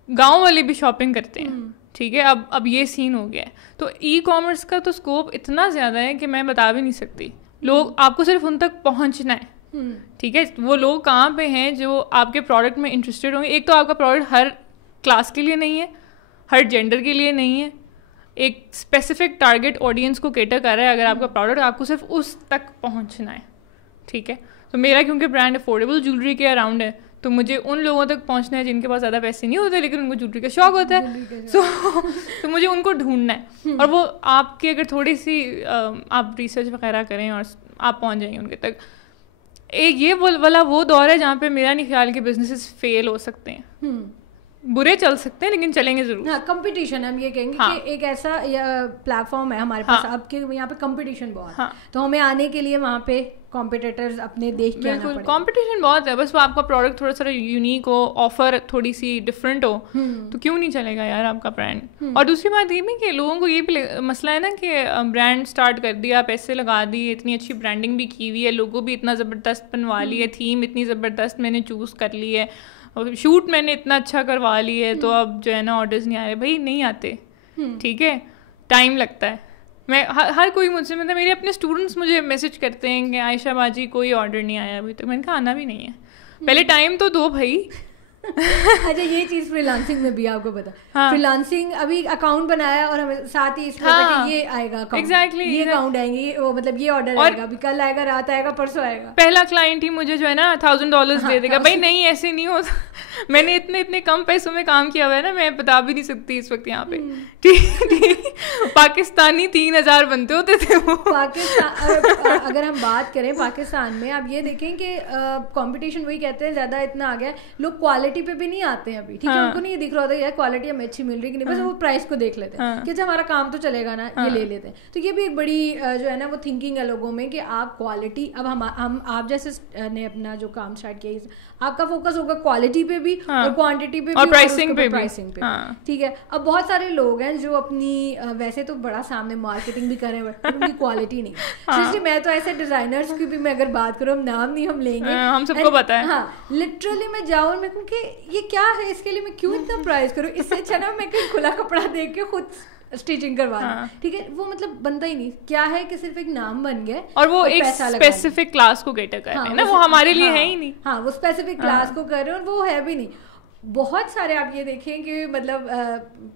گاؤں والے بھی شاپنگ کرتے ہیں. ٹھیک ہے, اب یہ سین ہو گیا ہے. تو ای کامرس کا تو اسکوپ اتنا زیادہ ہے کہ میں بتا بھی نہیں سکتی. لوگ, آپ کو صرف ان تک پہنچنا ہے. ٹھیک ہے, وہ لوگ کہاں پہ ہیں جو آپ کے پروڈکٹ میں انٹرسٹیڈ ہوں گے. ایک تو آپ کا پروڈکٹ ہر کلاس کے لیے نہیں ہے, ہر جینڈر کے لیے نہیں ہے, ایک اسپیسیفک ٹارگیٹ آڈینس کو کیٹر کر رہا ہے. اگر آپ کا پروڈکٹ, آپ کو صرف اس تک پہنچنا ہے. ٹھیک ہے, تو میرا کیونکہ برانڈ افورڈیبل جیولری کے اراؤنڈ ہے تو مجھے ان لوگوں تک پہنچنا ہے جن کے پاس زیادہ پیسے نہیں ہوتے لیکن ان کو جیولری کا شوق ہوتا ہے. تو مجھے ان کو ڈھونڈنا ہے, اور وہ آپ کی اگر تھوڑی سی آپ ریسرچ وغیرہ کریں اور آپ پہنچ جائیں گے ان کے تک. ایک یہ والا وہ دور ہے جہاں پہ میرا نہیں خیال کہ بزنسز فیل ہو سکتے ہیں, برے چل سکتے ہیں لیکن چلیں گے ضرور. ہاں, کمپٹیشن ہم یہ کہیں گے کہ ایک ایسا پلیٹ فارم ہے ہمارے پاس اب کہ یہاں پہ کمپٹیشن بہت ہے, تو ہمیں آنے کے لیے وہاں پہ کمپٹیٹرز اپنے دیکھ کے آنا پڑے. بالکل, کمپٹیشن بہت ہے, بس آپ کا پروڈکٹ تھوڑا سا یونیک ہو, آفر تھوڑی سی ڈفرینٹ ہو, تو کیوں نہیں چلے گا یار آپ کا برانڈ. اور دوسری بات یہ بھی کہ لوگوں کو یہ بھی مسئلہ ہے نا کہ برانڈ اسٹارٹ کر دیا, پیسے لگا دیے, اتنی اچھی برانڈنگ بھی کی ہوئی ہے, لوگو بھی اتنا زبردست بنوا لی ہے, تھیم اتنی زبردست میں نے چوز کر لی ہے, شوٹ میں نے اتنا اچھا کروا لی ہے, تو اب جو ہے نا آرڈرز نہیں آ رہے. بھائی نہیں آتے, ٹھیک ہے, ٹائم لگتا ہے. میں ہر کوئی مجھ سے, مطلب میرے اپنے اسٹوڈنٹس مجھے میسج کرتے ہیں کہ عائشہ باجی کوئی آرڈر نہیں آیا ابھی تک. میں نے کہا آنا بھی نہیں ہے, پہلے ٹائم تو دو بھائی, اچھا یہ چیز فری لانسنگ میں بھی آپ کو پتا, فری لانسنگ ابھی اکاؤنٹ بنایا اور ہمیں ساتھ ہی اس میں یہ آئے گا یہ اکاؤنٹ آئیں گے, مطلب یہ آرڈر آئے گا, ابھی کل آئے گا, رات آئے گا, پرسوں آئے گا. پہلا کلائنٹ ہی مجھے جو ہے نا $1000 دے دے گا. بھائی نہیں ایسے نہیں ہوتا, میں نے اتنے کم پیسوں میں کام کیا ہوا ہے نا, میں بتا بھی نہیں سکتی اس وقت یہاں پہ. ٹھیک, پاکستانی 3000 بنتے ہوتے تھے وہ. پاکستان اگر ہم بات کریں پاکستان میں, آپ یہ دیکھیں کہ کمپٹیشن وہی کہتے ہیں زیادہ اتنا آ گیا, لوگ کوالٹی پہ بھی نہیں آتے ہیں ابھی. ٹھیک ہے, ان کو نہیں دکھ رہا ہوتا یار کوالٹی ہمیں اچھی مل رہی کہ نہیں, بس وہ پرائز کو دیکھ لیتے ہیں کہ اچھا ہمارا کام تو چلے گا نا, یہ لے لیتے ہیں. تو یہ بھی ایک بڑی جو ہے نا وہ تھنکنگ ہے لوگوں میں کہ آپ کوالٹی, اب ہم آپ جیسے نے اپنا جو کام اسٹارٹ کیا, آپ کا فوکس ہوگا کوالٹی پہ بھی اور کوانٹٹی پہ بھی اور پرائسنگ پہ. ٹھیک ہے, اب بہت سارے لوگ ہیں جو اپنی ویسے تو بڑا سامنے مارکیٹنگ بھی کر رہے ہیں بٹ ان کی کوالٹی نہیں. اسپیشلی میں تو ایسے ڈیزائنرس کی بھی میں اگر بات کروں, ہم نام نہیں ہم لیں گے, ہم سب کو پتا ہے. ہاں لٹرلی میں جاؤں میں کہوں کہ یہ کیا ہے, اس کے لیے میں کیوں اتنا پرائز کروں, اس سے اچھا نا میں کہیں کھلا کپڑا دیکھ کے خود اسٹیچنگ کروانا. ٹھیک ہے, وہ مطلب بنتا ہی نہیں. کیا ہے کہ صرف ایک نام بن گیا اور وہ ایک اسپیسیفک کلاس کو کیٹر کر رہے ہیں نا, وہ ہمارے لیے ہے ہی نہیں. ہاں, وہ اسپیسیفک کلاس کو کر رہے ہیں اور وہ ہے بھی نہیں. بہت سارے آپ یہ دیکھیں کہ مطلب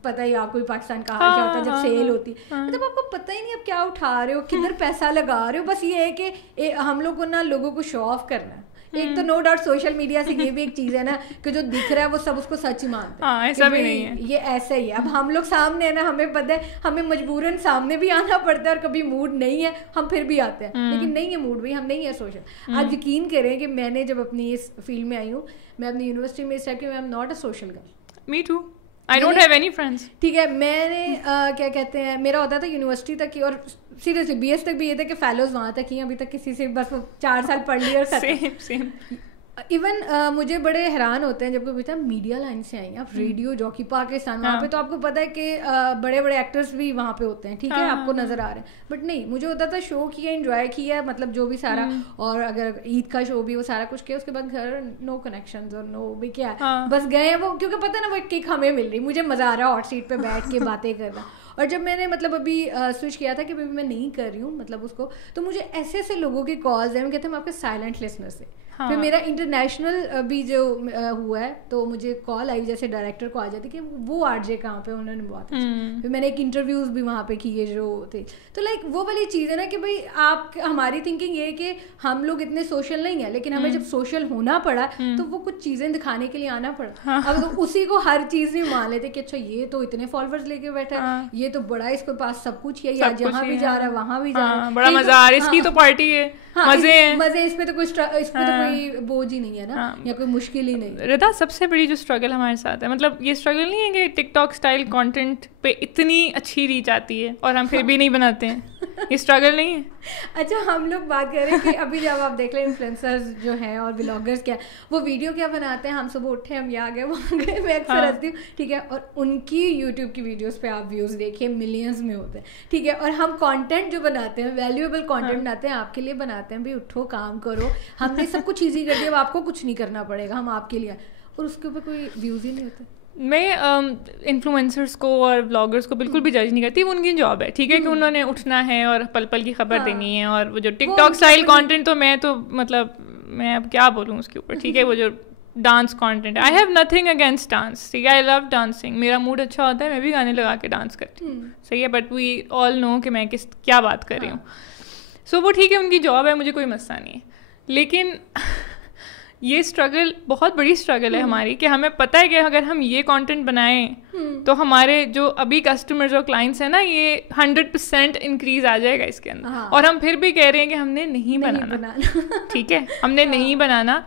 پتہ ہی آپ کو پاکستان کا حال کیا ہوتا ہے جب سیل ہوتی, مطلب آپ کو پتہ ہی نہیں آپ کیا اٹھا رہے ہو, کدھر پیسہ لگا رہے ہو. بس یہ ہے کہ ہم لوگ کو نا لوگوں کو شو آف کرنا ہے. ایک تو نو ڈاؤٹ سوشل میڈیا سے یہ بھی ایک چیز ہے نا کہ جو دکھ رہا ہے وہ سب اس کو سچ ہی مانتے ہیں. ایسا بھی نہیں ہے, یہ ایسا ہی ہے. اب ہم لوگ سامنے ہیں نا, ہمیں پتہ ہے, ہمیں مجبوراً سامنے بھی آنا پڑتا ہے, اور کبھی موڈ نہیں ہے ہم پھر بھی آتے ہیں, لیکن نہیں ہے موڈ بھی, ہم نہیں ہے سوشل. آپ یقین کریں کہ میں نے جب اپنی اس فیلڈ میں آئی ہوں, میں اپنی یونیورسٹی میں اس ٹائپ کی, I am not a social girl. Me too, I don't have any friends. ٹھیک ہے, میں نے کیا کہتے ہیں, میرا ہوتا تھا یونیورسٹی تک کی, اور سیریسلی BS تک بھی یہ تھا کہ فیلوز وہاں تک ہی, ابھی تک کسی سے بس 4 سال پڑھ لی اور سیم. ایون مجھے بڑے حیران ہوتے ہیں جب کوئی پوچھتا ہے میڈیا لائن سے آئی ہیں آپ, ریڈیو جاکی پاکستان, وہاں پہ تو آپ کو پتا ہے کہ بڑے بڑے ایکٹرس بھی وہاں پہ ہوتے ہیں. ٹھیک ہے, آپ کو نظر آ رہے ہیں, بٹ نہیں, مجھے ہوتا تھا شو کیا, انجوائے کیا, مطلب جو بھی سارا, اور اگر عید کا شو بھی وہ سارا کچھ کیا, اس کے بعد گھر نو کنیکشنز اور نو بھی کیا ہے, بس گئے ہیں وہ, کیونکہ پتہ ہے نا وہ کک ہمیں مل رہی, مجھے مزہ آ رہا ہے ہاٹ سیٹ پہ بیٹھ کے باتیں کرنا. اور جب میں نے مطلب ابھی سوئچ کیا تھا کہ میں نہیں کر رہی ہوں مطلب اس کو, تو مجھے ایسے ایسے لوگوں کی کالز ہیں, وہ کہتے ہیں ہم آپ کے سائلنٹ لسنر سے. پھر میرا انٹرنیشنل بھی جو ہوا ہے تو مجھے کال آئی, جیسے ڈائریکٹر کو آ جاتی کہ وہ RJ کہاں پہ, انہوں نے بات کی. پھر میں نے ایک انٹرویوز بھی وہاں پہ کیے جو تھے. تو لائک وہ والی چیز ہے نا کہ بھائی آپ, ہماری تھنکنگ یہ ہے کہ ہم لوگ اتنے سوشل نہیں ہیں, لیکن ہمیں جب سوشل ہونا پڑا تو وہ کچھ چیزیں دکھانے کے لیے آنا پڑا. اب تو اسی کو ہر چیز بھی مان لیتے کہ اچھا یہ تو اتنے فالوورز لے کے بیٹھا ہے, یہ تو بڑا, اس کے پاس سب کچھ ہے, یا جہاں بھی جا رہا ہے وہاں بھی جا رہا ہے, بڑا مزہ آ رہا ہے, اس کی تو پارٹی ہے, مزے, اس پہ تو کوئی بوجھ ہی نہیں ہے نا, یا کوئی مشکل ہی نہیں. ردا سب سے بڑی جو اسٹرگل ہمارے ساتھ ہے, مطلب یہ اسٹرگل نہیں ہے کہ ٹک ٹاک اسٹائل کانٹینٹ پہ اتنی اچھی ریچ آتی ہے اور ہم پھر بھی نہیں بناتے ہیں, یہ اسٹرگل نہیں ہے. اچھا ہم لوگ بات کر رہے ہیں کہ ابھی جب آپ دیکھ لیں انفلوئنسرز جو ہیں اور بلاگرز کیا, وہ ویڈیو کیا بناتے ہیں, ہم صبح اٹھے ہم یہ آ گئے وہاں گئے, میں اکثر ہنستی ہوں. ٹھیک ہے, اور ان کی یوٹیوب کی ویڈیوز پہ آپ ویوز دیکھیے ملینز میں ہوتے ہیں. ٹھیک ہے, اور ہم کانٹینٹ جو بناتے ہیں, ویلیویبل کانٹینٹ بناتے ہیں, آپ کے لیے بناتے ہیں. بھائی اٹھو کام کرو, ہم نے سب کچھ ایزی کر دیا, اب آپ کو کچھ نہیں کرنا پڑے گا, ہم آپ کے لیے, اور اس کے اوپر کوئی ویوز ہی نہیں ہوتے. میں انفلوئنسرس کو اور بلاگرس کو بالکل بھی جج نہیں کرتی, وہ ان کی جاب ہے. ٹھیک ہے کہ انہوں نے اٹھنا ہے اور پل پل کی خبر دینی ہے, اور وہ جو ٹک ٹاک اسٹائل کانٹینٹ, تو مطلب میں اب کیا بولوں اس کے اوپر. ٹھیک ہے, وہ جو dance content, I have nothing against dance. ٹھیک ہے, آئی لو ڈانسنگ, میرا موڈ اچھا ہوتا ہے, میں بھی گانے لگا کے ڈانس کرتی ہوں. صحیح ہے, بٹ وی آل نو کہ میں کیا بات کر رہی ہوں. سو وہ ٹھیک ہے, ان کی جاب ہے, مجھے کوئی مسئلہ نہیں ہے. لیکن یہ اسٹرگل بہت بڑی اسٹرگل ہے ہماری, کہ ہمیں پتہ ہے کہ اگر ہم یہ کانٹینٹ بنائیں تو ہمارے جو ابھی کسٹمرز اور کلائنٹس ہیں نا, یہ 100% انکریز آ جائے گا اس کے اندر, اور ہم پھر بھی کہہ رہے ہیں کہ ہم نے نہیں بنانا. ٹھیک ہے, ہم نے نہیں بنانا.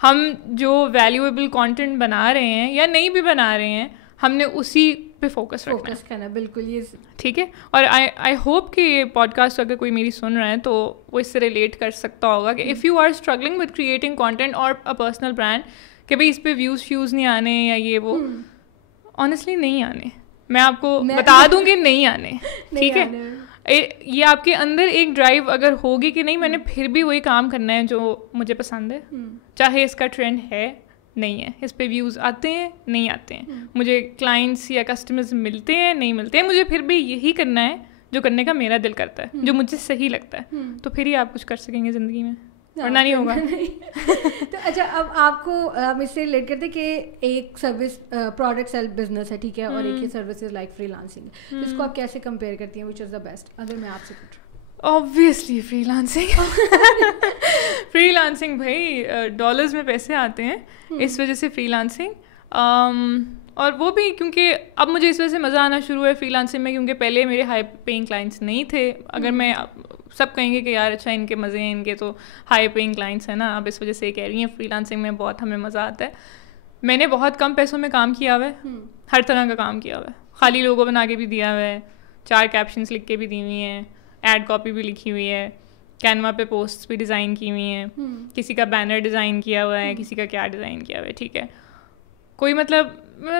ہم جو ویلیویبل کانٹینٹ بنا رہے ہیں یا نہیں بھی بنا رہے ہیں, ہم نے اسی پہ فوکس کرنا. بالکل, یہ ٹھیک ہے. اور آئی ہوپ کہ یہ پوڈ کاسٹ اگر کوئی میری سن رہا ہے تو وہ اس سے ریلیٹ کر سکتا ہوگا کہ if you are struggling with creating content اور اے پرسنل برانڈ, کہ بھائی اس پہ ویوز نہیں آنے یا یہ وہ, آنیسٹلی نہیں آنے. میں آپ کو بتا دوں گی نہیں آنے. ٹھیک ہے, یہ آپ کے اندر ایک ڈرائیو اگر ہوگی کہ نہیں, میں نے پھر بھی وہی کام کرنا ہے جو مجھے پسند ہے, چاہے اس کا ٹرینڈ ہے نہیں ہے, اس پہ ویوز آتے ہیں نہیں آتے ہیں, مجھے کلائنٹس یا کسٹمرز ملتے ہیں نہیں ملتے ہیں, مجھے پھر بھی یہی کرنا ہے جو کرنے کا میرا دل کرتا ہے, جو مجھے صحیح لگتا ہے. تو پھر ہی آپ کچھ کر سکیں گے زندگی میں. ورنہ نہیں ہوگا. تو اچھا اب آپ کو ہم اس سے ریلیٹ کرتے کہ ایک سروس پروڈکٹ سیل بزنس ہے ٹھیک ہے, اور ایک ہی سروسز لائک فری لانسنگ, اس کو آپ کیسے کمپیئر کرتی ہیں, وچ از دا بیسٹ, اگر میں آپ سے پوچھوں؟ Obviously free lancing. Free lancing بھائی ڈالرز میں پیسے آتے ہیں, اس وجہ سے فری لانسنگ. اور وہ بھی کیونکہ اب مجھے اس وجہ سے مزہ آنا شروع ہے فری لانسنگ میں, کیونکہ پہلے میرے ہائی پینگ کلائنٹس نہیں تھے. اگر میں سب کہیں گے کہ یار اچھا ان کے مزے ہیں, ان کے تو ہائی پینگ کلائنٹس ہیں نا, اب اس وجہ سے یہ کہہ رہی ہیں فری لانسنگ میں بہت ہمیں مزہ آتا ہے. میں نے بہت کم پیسوں میں کام کیا ہوا ہے, ہر طرح کا کام کیا ہوا ہے, خالی لوگو بنا کے بھی دیا ہوا ہے, 4 کیپشنس لکھ کے بھی دی ہوئی ہیں, ایڈ کاپی بھی لکھی ہوئی ہے, کینوا پہ پوسٹ بھی ڈیزائن کی ہوئی ہیں, کسی کا بینر ڈیزائن کیا ہوا ہے, کسی کا کیا ڈیزائن کیا ہوا ہے, ٹھیک ہے. کوئی مطلب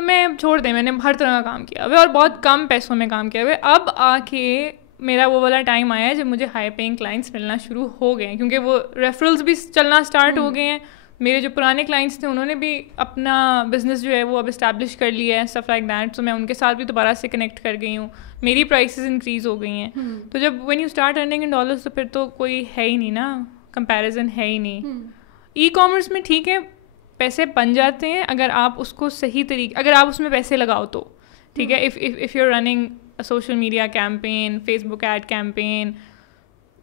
میں چھوڑ دیں, میں نے ہر طرح کا کام کیا ہوا ہے اور بہت کم پیسوں میں کام کیا ہوا ہے. اب آ کے میرا وہ والا ٹائم آیا ہے جب مجھے ہائی پینگ کلائنٹس ملنا شروع ہو گئے ہیں, کیونکہ وہ ریفرلس بھی چلنا اسٹارٹ ہو گئے ہیں. میرے جو پرانے کلائنٹس تھے انہوں نے بھی اپنا بزنس جو ہے وہ اب اسٹیبلش کر لیا ہے, اسٹف لائک دیٹ. تو میں ان کے ساتھ بھی دوبارہ سے کنیکٹ کر گئی ہوں, میری پرائسز انکریز ہو گئی ہیں. تو جب when you start earning in dollars تو پھر تو کوئی ہے ہی نہیں نا, کمپیریزن ہے ہی نہیں. ای کامرس میں ٹھیک ہے پیسے بن جاتے ہیں اگر آپ اس کو صحیح طریقے, اگر آپ اس میں پیسے لگاؤ تو ٹھیک ہے. If you running social media campaign, Facebook ad campaign,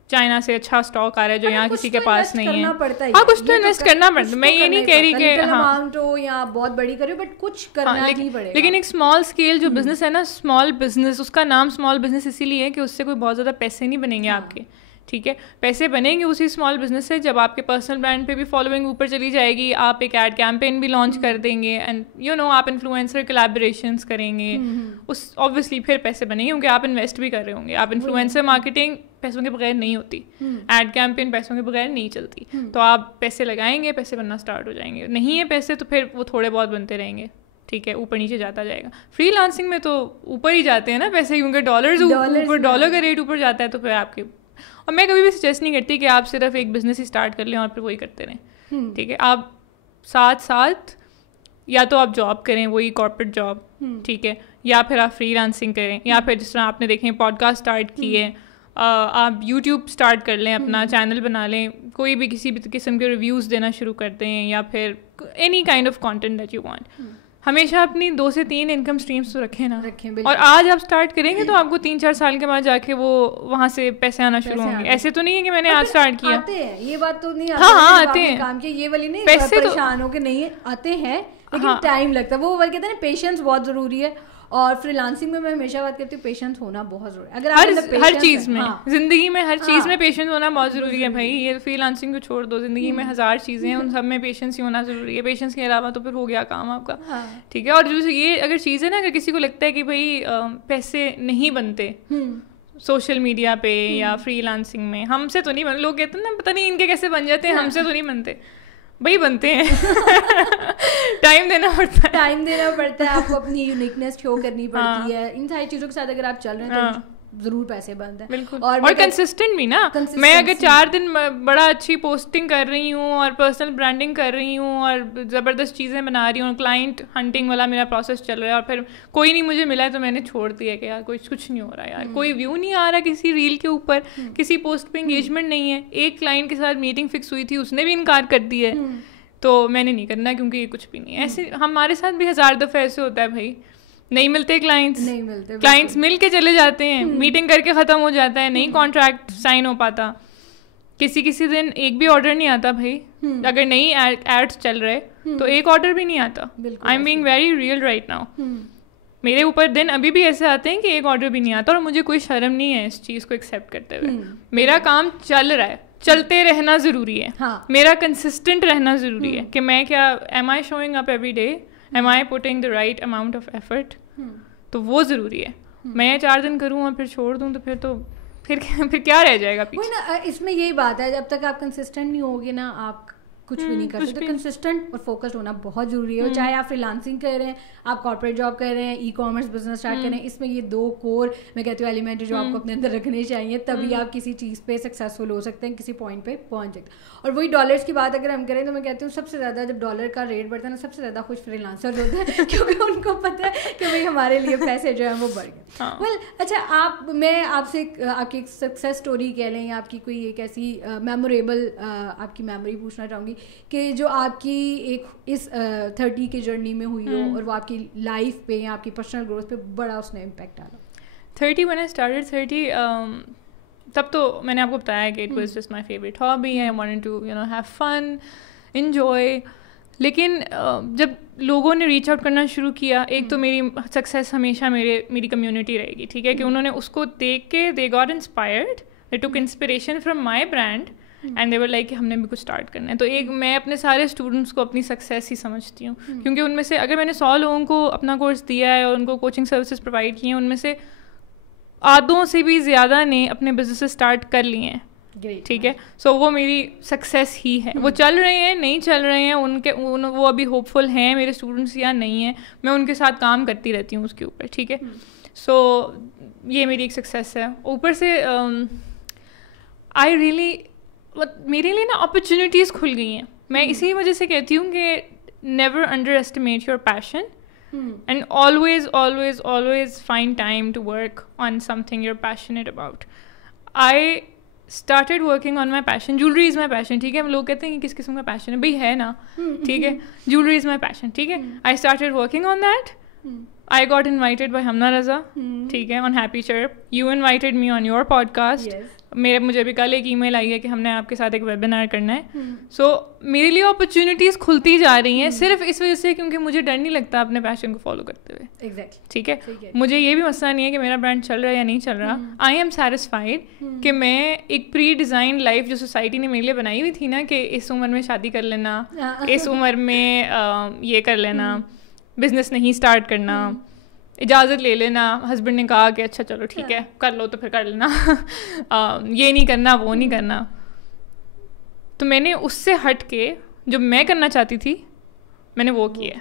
China سے اچھا اسٹاک آ رہا ہے جو یہاں کسی کے پاس نہیں ہے, ہاں کچھ تو انویسٹ کرنا پڑتا ہے. میں یہ نہیں کہہ رہی کہ ہاں یا بہت بڑی کرے, بٹ کچھ کرنا ہی پڑے گا. لیکن ایک اسمال اسکیل جو بزنس ہے نا, اسمال بزنس, اس کا نام اسمال بزنس اسی لیے ہے کہ اس سے کوئی بہت زیادہ پیسے نہیں بنیں گے آپ کے, ٹھیک ہے. پیسے بنیں گے اسی اسمال بزنس سے جب آپ کے پرسنل برانڈ پہ بھی فالوئنگ اوپر چلی جائے گی, آپ ایک ایڈ کیمپین بھی لانچ کر دیں گے, اینڈ یو نو آپ انفلوئنسر کولیبریشنس کریں گے, اس اوبویسلی پھر پیسے بنیں گے کیونکہ آپ انویسٹ بھی کر رہے ہوں گے. آپ انفلوئنسر مارکیٹنگ پیسوں کے بغیر نہیں ہوتی, ایڈ کیمپین پیسوں کے بغیر نہیں چلتی. تو آپ پیسے لگائیں گے, پیسے بننا اسٹارٹ ہو جائیں گے. نہیں ہے پیسے تو پھر وہ تھوڑے بہت بنتے رہیں گے, ٹھیک ہے, اوپر نیچے جاتا جائے گا. فری لانسنگ میں تو اوپر ہی جاتے ہیں نا پیسے, کیونکہ ڈالر کا ریٹ اوپر جاتا ہے. تو پھر آپ کے, اور میں کبھی بھی سجیسٹ نہیں کرتی کہ آپ صرف ایک بزنس ہی اسٹارٹ کر لیں اور پھر وہی کرتے رہیں, ٹھیک ہے. آپ ساتھ ساتھ یا تو آپ جاب کریں, وہی کارپوریٹ جاب, ٹھیک ہے, یا پھر آپ فری لانسنگ کریں, یا پھر جس طرح آپ نے دیکھیں پوڈ کاسٹ اسٹارٹ کی ہے, آپ یوٹیوب اسٹارٹ کر لیں, اپنا چینل بنا لیں, کوئی بھی کسی بھی قسم کے ریویوز دینا شروع کر دیں, یا پھر any kind of content that you want. ہمیشہ اپنی 2 سے 3 انکم اسٹریمس تو رکھیں نا, اور آج آپ اسٹارٹ کریں گے تو آپ کو 3-4 سال کے بعد جا کے وہ وہاں سے پیسے آنا شروع ہوں گے. ایسے تو نہیں ہے کہ میں نے آج اسٹارٹ کیا, یہ بات تو نہیں, ہاں آتے ہیں کام کیا یہ والی نہیں, پیسے پریشان ہو کے نہیں آتے ہیں, لیکن ٹائم لگتا ہے. وہ کہتے ہیں نا پیشنس بہت ضروری ہے, اور فری لانسنگ میں ہمیشہ بات کرتی ہوں پیشنس ہونا بہت ضروری ہے. اگر ہر چیز میں, زندگی میں ہر چیز میں پیشنس ہونا بہت ضروری ہے بھائی. یہ فری لانسنگ کو چھوڑ دو, زندگی میں 1000 چیزیں ہیں, ان سب میں پیشنس ہی ہونا ضروری ہے. پیشنس کے علاوہ تو پھر ہو گیا کام آپ کا, ٹھیک ہے. اور جو یہ اگر چیز ہے نا, اگر کسی کو لگتا ہے کہ بھائی پیسے نہیں بنتے سوشل میڈیا پہ یا فری لانسنگ میں, ہم سے تو نہیں بنتے, لوگ کہتے ہیں نا پتہ نہیں ان کے کیسے بن جاتے ہیں, ہم سے تو نہیں بنتے. بھائی بنتے ہیں, ٹائم دینا پڑتا ہے, آپ کو اپنی یونیکنیس شو کرنی پڑتی ہے. ان ساری چیزوں کے ساتھ اگر آپ چل رہے ہیں تو ضرور پیسے بنتے ہیں. بالکل, اور کنسسٹنٹ بھی نا. میں اگر 4 دن بڑا اچھی پوسٹنگ کر رہی ہوں اور پرسنل برانڈنگ کر رہی ہوں اور زبردست چیزیں بنا رہی ہوں, کلائنٹ ہنٹنگ والا میرا پروسیس چل رہا ہے, اور پھر کوئی نہیں مجھے ملا ہے تو میں نے چھوڑ دیا کہ یار کچھ نہیں ہو رہا یار, کوئی ویو نہیں آ رہا کسی ریل کے اوپر, کسی پوسٹ پہ انگیجمنٹ نہیں ہے. ایک کلائنٹ کے ساتھ میٹنگ فکس ہوئی تھی, اس نے بھی انکار کر دی ہے, تو میں نے نہیں کرنا کیونکہ یہ کچھ بھی نہیں ہے. ایسے ہمارے ساتھ بھی 1000 دفعہ ایسے ہوتا ہے بھائی, نہیں ملتے کلائنٹس مل کے چلے جاتے ہیں, میٹنگ کر کے ختم ہو جاتا ہے, نہیں کانٹریکٹ سائن ہو پاتا. کسی دن ایک بھی آرڈر نہیں آتا بھائی, اگر نہیں ایڈس چل رہے تو ایک آرڈر بھی نہیں آتا. I am being very real right now. میرے اوپر دن ابھی بھی ایسے آتے ہیں کہ ایک آرڈر بھی نہیں آتا, اور مجھے کوئی شرم نہیں ہے اس چیز کو ایکسیپٹ کرتے ہوئے. میرا کام چل رہا ہے, چلتے رہنا ضروری ہے, میرا کنسسٹنٹ رہنا ضروری ہے کہ میں کیا am I showing up every day, am I putting the right amount of effort, تو وہ ضروری ہے. میں 4 دن کروں اور پھر چھوڑ دوں تو پھر کیا رہ جائے گا پیچھے. اس میں یہی بات ہے, جب تک آپ کنسسٹنٹ نہیں ہوگے نا, آپ کچھ بھی نہیں کر سکتے. کنسسٹنٹ اور فوکسڈ ہونا بہت ضروری ہے. چاہے آپ فری لانسنگ کر رہے ہیں, آپ کارپوریٹ جاب کر رہے ہیں, ای کامرس بزنس اسٹارٹ کر رہے ہیں, اس میں یہ 2 کور میں کہتی ہوں ایلیمنٹ جو آپ کو اپنے اندر رکھنے چاہیے, تبھی آپ کسی چیز پہ سکسیزفل ہو سکتے ہیں, کسی پوائنٹ پہ پہنچ سکتے ہیں. اور وہی ڈالرس کی بات اگر ہم کریں تو میں کہتی ہوں سب سے زیادہ جب ڈالر کا ریٹ بڑھتا ہے نا, سب سے زیادہ خوش فری لانسر ہوتے ہیں, کیونکہ ان کو پتہ ہے کہ بھائی ہمارے لیے پیسے جو ہیں وہ بڑھ گئے. ویل اچھا, میں آپ سے آپ کی ایک سکسیس اسٹوری کہہ لیں, آپ کی کوئی ایک ایسی میموریبل آپ کی میموری پوچھنا چاہوں گی کہ جو آپ کی ایک اس 30 کی جرنی میں ہوئی ہو اور وہ آپ کی لائف پہ یا آپ کی پرسنل گروتھ پہ بڑا اس نے امپیکٹ ڈالا. 30 when I started 30 تب تو میں نے آپ کو بتایا کہ it was just my favorite hobby. I wanted to have fun, enjoy. لیکن جب لوگوں نے ریچ آؤٹ کرنا شروع کیا, ایک تو میری سکسیس ہمیشہ میری کمیونٹی رہے گی, ٹھیک ہے, کہ انہوں نے اس کو دیکھ کے they got inspired, they took inspiration from my brand and they were like کہ ہم نے بھی کچھ اسٹارٹ کرنا ہے. تو ایک میں اپنے سارے اسٹوڈنٹس کو اپنی سکسیس ہی سمجھتی ہوں, کیونکہ ان میں سے اگر میں نے 100 لوگوں کو اپنا کورس دیا ہے اور ان کو کوچنگ سروسز پرووائڈ کی ہیں, ان میں سے آدھوں سے بھی زیادہ نے اپنے بزنس اسٹارٹ کر لیے ہیں, ٹھیک ہے. سو وہ میری سکسیس ہی ہے. وہ چل رہے ہیں نہیں چل رہے ہیں, وہ ابھی ہوپ فل ہیں میرے اسٹوڈنٹس یا نہیں ہیں, میں ان کے ساتھ کام کرتی رہتی ہوں اس کے اوپر, ٹھیک ہے. سو یہ میری ایک سکسیس ہے. اوپر سے آئی ریئلی میرے لیے نا اپرچونیٹیز کھل گئی ہیں. میں اسی وجہ سے کہتی ہوں کہ never under estimate your passion and always find time to work on something you're passionate about. I started working on my passion. Jewelry is my passion, ٹھیک ہے. لوگ کہتے ہیں کہ کس قسم کا پیشن ہے, بھائی ہے نا, ٹھیک ہے. Jewelry is my passion, ٹھیک ہے. I started working on that. I got invited by Hamna Raza, ٹھیک ہے, on Happy Chirp. You invited me on your podcast. مجھے بھی کل ایک ای میل آئی ہے کہ ہم نے آپ کے ساتھ ایک ویبینار کرنا ہے. سو میرے لیے اپرچونیٹیز کھلتی جا رہی ہیں صرف اس وجہ سے کیونکہ مجھے ڈر نہیں لگتا اپنے پیشن کو فالو کرتے ہوئے, ٹھیک ہے. مجھے یہ بھی مسئلہ نہیں ہے کہ میرا برانڈ چل رہا ہے یا نہیں چل رہا. آئی ایم سیٹسفائڈ کہ میں ایک پری ڈیزائن لائف جو سوسائٹی نے میرے لیے بنائی ہوئی تھی نا, کہ اس عمر میں شادی کر لینا, اس عمر میں یہ کر لینا, بزنس نہیں اسٹارٹ کرنا, اجازت لے لینا, ہسبینڈ نے کہا کہ اچھا چلو ٹھیک ہے کر لو تو پھر کر لینا, یہ نہیں کرنا وہ نہیں کرنا. تو میں نے اس سے ہٹ کے جو میں کرنا چاہتی تھی میں نے وہ کیا,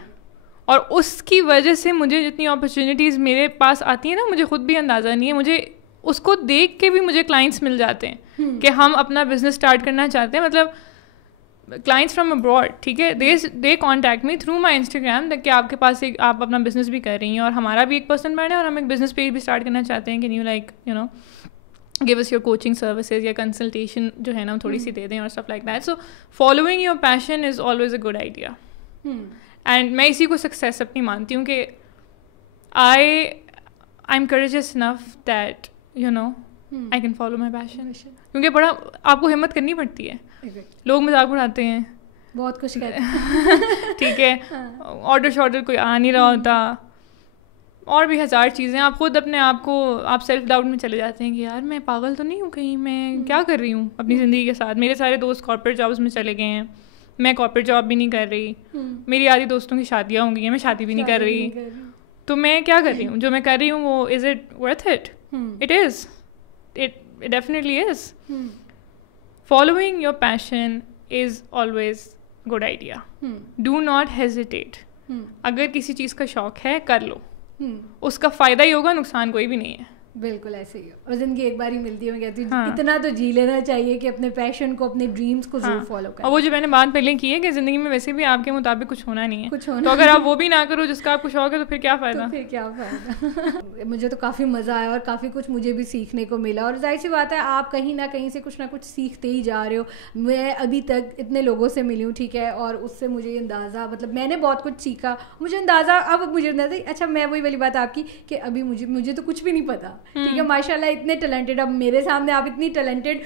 اور اس کی وجہ سے مجھے جتنی اپرچونیٹیز میرے پاس آتی ہیں نا, مجھے خود بھی اندازہ نہیں ہے. مجھے اس کو دیکھ کے بھی مجھے کلائنٹس مل جاتے ہیں کہ ہم اپنا بزنس اسٹارٹ کرنا چاہتے ہیں, مطلب کلائنٹس فرام ابراڈ, ٹھیک ہے. They contact me through my Instagram کہ آپ کے پاس ایک آپ اپنا بزنس بھی کر رہی ہیں اور ہمارا بھی ایک پرسن برانڈ ہے اور ہم ایک بزنس پیج بھی اسٹارٹ کرنا چاہتے ہیں, کہ give us your coaching services یا کنسلٹیشن جو ہے نا تھوڑی سی دے دیں اور stuff like that. So following your passion is always a good idea. And میں اسی کو سکسیس اپنی مانتی ہوں کہ I'm courageous enough that I can follow my passion. کیونکہ بڑا آپ کو ہمت کرنی پڑتی ہے. لوگ مذاق اڑاتے ہیں, بہت کچھ کہتے ہیں, ٹھیک ہے, آرڈر کوئی آ نہیں رہا ہوتا, اور بھی 1000 چیزیں. آپ خود اپنے آپ کو آپ سیلف ڈاؤٹ میں چلے جاتے ہیں کہ یار میں پاگل تو نہیں ہوں کہیں, میں کیا کر رہی ہوں اپنی زندگی کے ساتھ. میرے سارے دوست کارپوریٹ جابس میں چلے گئے ہیں, میں کارپوریٹ جاب بھی نہیں کر رہی, میری آدھی دوستوں کی شادیاں ہوں گئی ہیں, میں شادی بھی نہیں کر رہی, تو میں کیا کر رہی ہوں. جو میں کر رہی ہوں وہ is it worth it? It is, it definitely is. Following your passion is always good idea. Do not hesitate. اگر کسی چیز کا شوق ہے کر لو, اس کا فائدہ ہی ہوگا, نقصان کوئی بھی نہیں ہے. بالکل ایسے ہی. اور زندگی ایک بار ہی ملتی ہے, میں کہتی ہوں اتنا تو جی لینا چاہیے کہ اپنے پیشن کو اپنے ڈریمز کو ضرور فالو کریں. اور وہ جو میں نے بات پہلے کی ہے کہ زندگی میں ویسے بھی آپ کے مطابق کچھ ہونا نہیں ہے, تو اگر آپ وہ بھی نہ کرو جس کا آپ کو شوق ہے تو پھر کیا فائدہ. مجھے تو کافی مزہ آیا اور کافی کچھ مجھے بھی سیکھنے کو ملا, اور ظاہر سی بات ہے آپ کہیں نہ کہیں سے کچھ نہ کچھ سیکھتے ہی جا رہے ہو. میں ابھی تک اتنے لوگوں سے ملی ہوں, ٹھیک ہے, اور اس سے مجھے اندازہ, مطلب میں نے بہت کچھ سیکھا, مجھے اندازہ اب مجھے اندازہ اچھا میں وہی والی بات آپ کی کہ ابھی مجھے تو کچھ بھی نہیں پتا, ٹھیک ہے. ماشاء اللہ اتنے ٹیلنٹڈ, اب میرے سامنے آپ اتنی ٹیلنٹڈ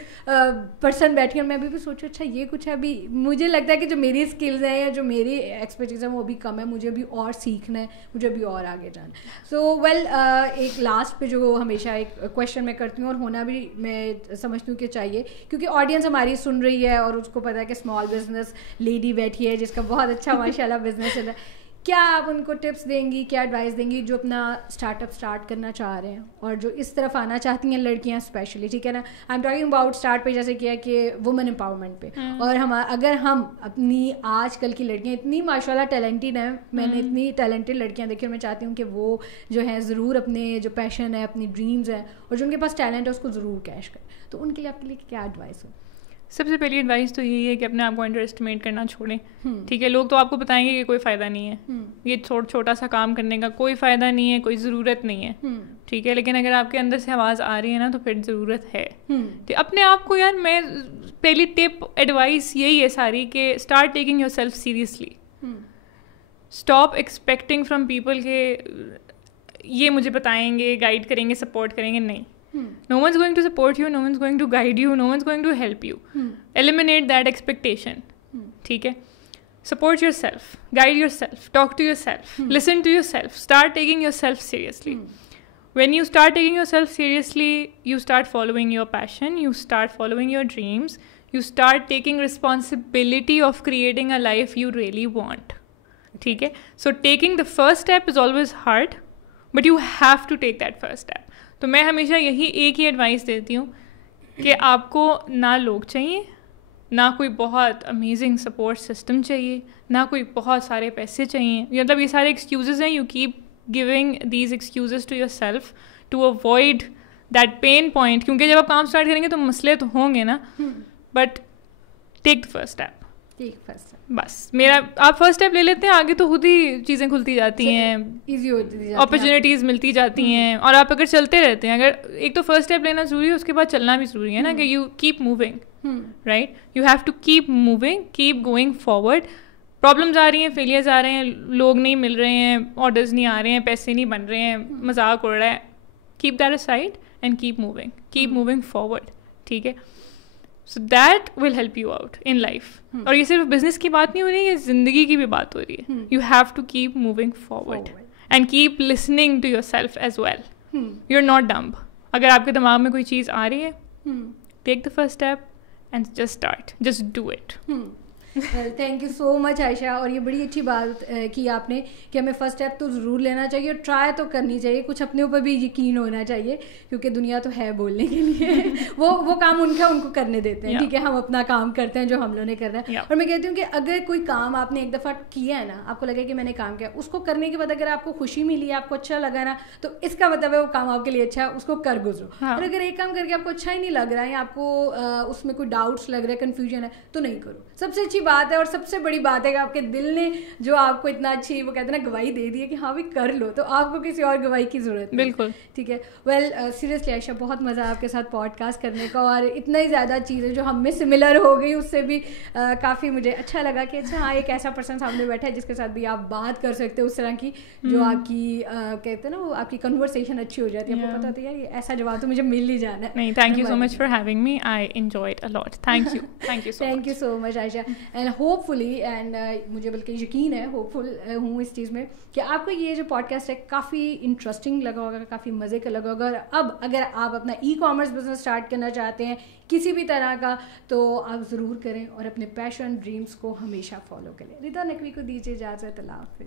پرسن بیٹھی ہیں, میں ابھی بھی سوچوں اچھا یہ کچھ ہے. ابھی مجھے لگتا ہے کہ جو میری اسکلز ہیں یا جو میری ایکسپرٹیز ہیں وہ ابھی کم ہے, مجھے ابھی اور سیکھنا ہے, مجھے ابھی اور آگے جانا ہے. سو ویل ایک لاسٹ پہ جو ہمیشہ ایک کویشچن میں کرتی ہوں, اور ہونا بھی میں سمجھتی ہوں کہ چاہیے, کیونکہ آڈینس ہماری سن رہی ہے اور اس کو پتا ہے کہ اسمال بزنس لیڈی بیٹھی ہے جس کا بہت اچھا ماشاء اللہ بزنس ہے, کیا آپ ان کو ٹپس دیں گی, کیا ایڈوائس دیں گی جو اپنا اسٹارٹ اپ اسٹارٹ کرنا چاہ رہے ہیں اور جو اس طرف آنا چاہتی ہیں لڑکیاں اسپیشلی, ٹھیک ہے نا, I am talking about start پہ جیسے کیا کہ وومن امپاورمنٹ پہ, اور اگر ہم اپنی آج کل کی لڑکیاں اتنی ماشاء اللہ ٹیلنٹڈ ہیں, میں نے اتنی ٹیلنٹڈ لڑکیاں دیکھی اور میں چاہتی ہوں کہ وہ جو ہیں ضرور اپنے جو پیشن ہے, اپنی ڈریمز ہیں اور جو ان کے پاس ٹیلنٹ ہے اس کو ضرور کیش کریں, تو ان کے لیے آپ کے لیے کیا ایڈوائس ہو؟ سب سے پہلی ایڈوائس تو یہی ہے کہ اپنے آپ کو انڈر اسٹیمیٹ کرنا چھوڑیں. ٹھیک ہے, لوگ تو آپ کو بتائیں گے کہ کوئی فائدہ نہیں ہے, یہ چھوٹا سا کام کرنے کا کوئی فائدہ نہیں ہے, کوئی ضرورت نہیں ہے, ٹھیک ہے, لیکن اگر آپ کے اندر سے آواز آ رہی ہے نا تو پھر ضرورت ہے. اپنے آپ کو یار, میں پہلی ٹپ ایڈوائس یہی ہے ساری کہ start taking your self seriously. Stop expecting from people کہ یہ مجھے بتائیں گے, گائڈ کریں گے, سپورٹ کریں گے. نہیں, no one's going to support you, no one's going to guide you, no one's going to help you. Eliminate that expectation. ٹھیک ہے, support yourself, guide yourself, talk to yourself, listen to yourself, start taking yourself seriously. When you start taking yourself seriously, you start following your passion, you start following your dreams, you start taking responsibility of creating a life you really want. ٹھیک ہے, so taking the first step is always hard, but you have to take that first step. تو میں ہمیشہ یہی ایک ہی advice دیتی ہوں کہ آپ کو نہ لوگ چاہیے, نہ کوئی بہت امیزنگ سپورٹ سسٹم چاہیے, نہ کوئی بہت سارے پیسے چاہیے. مطلب یہ سارے ایکسکیوزز ہیں, you keep giving these excuses to yourself to avoid that pain point, کیونکہ جب آپ کام اسٹارٹ کریں گے تو مسئلے تو ہوں گے نا, but take the first step. بس میرا, آپ فرسٹ اسٹیپ لے لیتے ہیں, آگے تو خود ہی چیزیں کھلتی جاتی ہیں, اپرچونیٹیز ملتی جاتی ہیں, اور آپ اگر چلتے رہتے ہیں, اگر ایک تو فرسٹ اسٹیپ لینا ضروری ہے, اس کے بعد چلنا بھی ضروری ہے نا, کہ you keep moving, right, you have to keep moving, keep going forward. Problems آ رہی ہیں, فیلیئرز آ رہے ہیں, لوگ نہیں مل رہے ہیں, آرڈرز نہیں آ رہے ہیں, پیسے نہیں بن رہے ہیں, مذاق اڑ رہا ہے, keep that aside and keep moving forward. ٹھیک ہے, so that will help you out in life. اور یہ صرف بزنس کی بات نہیں ہو رہی ہے, یہ زندگی کی بھی بات ہو رہی ہے. You have to keep moving forward and keep listening to yourself as well. You are not dumb. اگر آپ کے دماغ میں کوئی چیز آ رہی ہے, take the first step and just start, just do it. Thank you so much Ayesha, اور یہ بڑی اچھی بات کی آپ نے کہ ہمیں فرسٹ اسٹیپ تو ضرور لینا چاہیے, اور ٹرائی تو کرنی چاہیے, کچھ اپنے اوپر بھی یقین ہونا چاہیے, کیونکہ دنیا تو ہے بولنے کے لیے, وہ کام ان کو کرنے دیتے ہیں, ٹھیک ہے, ہم اپنا کام کرتے ہیں جو ہم لوگوں نے کرنا ہے. اور میں کہتی ہوں کہ اگر کوئی کام آپ نے ایک دفعہ کیا ہے نا, آپ کو لگے کہ میں نے کام کیا, اس کو کرنے کے بعد اگر آپ کو خوشی ملی, آپ کو اچھا لگا نا, تو اس کا مطلب ہے وہ کام آپ کے لیے اچھا ہے, اس کو کر گزرو. اور اگر ایک کام کر کے آپ کو اچھا ہی نہیں لگ رہا ہے, یا آپ کو اس میں کوئی ڈاؤٹس لگ رہا ہے, کنفیوژن ہے, تو نہیں کرو. سب سے اچھی بات ہے اور سب سے بڑی بات ہے کہ آپ کے دل نے جو آپ کو اتنا اچھی, وہ کہتے ہیں نا, گواہی دے دی ہے کہ ہاں بھی کر لو, تو آپ کو کسی اور گواہی کی ضرورت نہیں. بالکل ٹھیک ہے. ویل سیریسلی عائشہ, بہت مزہ آپ کے ساتھ پوڈ کاسٹ کرنے کا, اور اتنا ہی زیادہ چیزیں جو ہم میں سملر ہو گئی, اس سے بھی کافی مجھے اچھا لگا کہ اچھا ہاں ایک ایسا پرسن سامنے بیٹھا ہے جس کے ساتھ بھی آپ بات کر سکتے ہو اس طرح کی, جو آپ کی کہتے ہیں نا, وہ آپ کی کنورسیشن اچھی ہو جاتی ہے, آپ کو پتا ہوتا ہے یار ایسا جواب تو مجھے مل ہی جانا ہے. نہیں, thank you so much for having me, I enjoyed a lot. Thank you so much Aisha. And hopefully, and مجھے بلکہ یقین ہے, ہوپ فل ہوں اس چیز میں, کہ آپ کو یہ جو پوڈ کاسٹ ہے کافی انٹرسٹنگ لگا ہوگا, کافی مزے کا لگا ہوگا. اور اب اگر آپ اپنا ای کامرس بزنس اسٹارٹ کرنا چاہتے ہیں کسی بھی طرح کا, تو آپ ضرور کریں, اور اپنے پیشن ڈریمس کو ہمیشہ فالو کریں. ردا نقوی کو دیجیے اجازت. اللہ حافظ.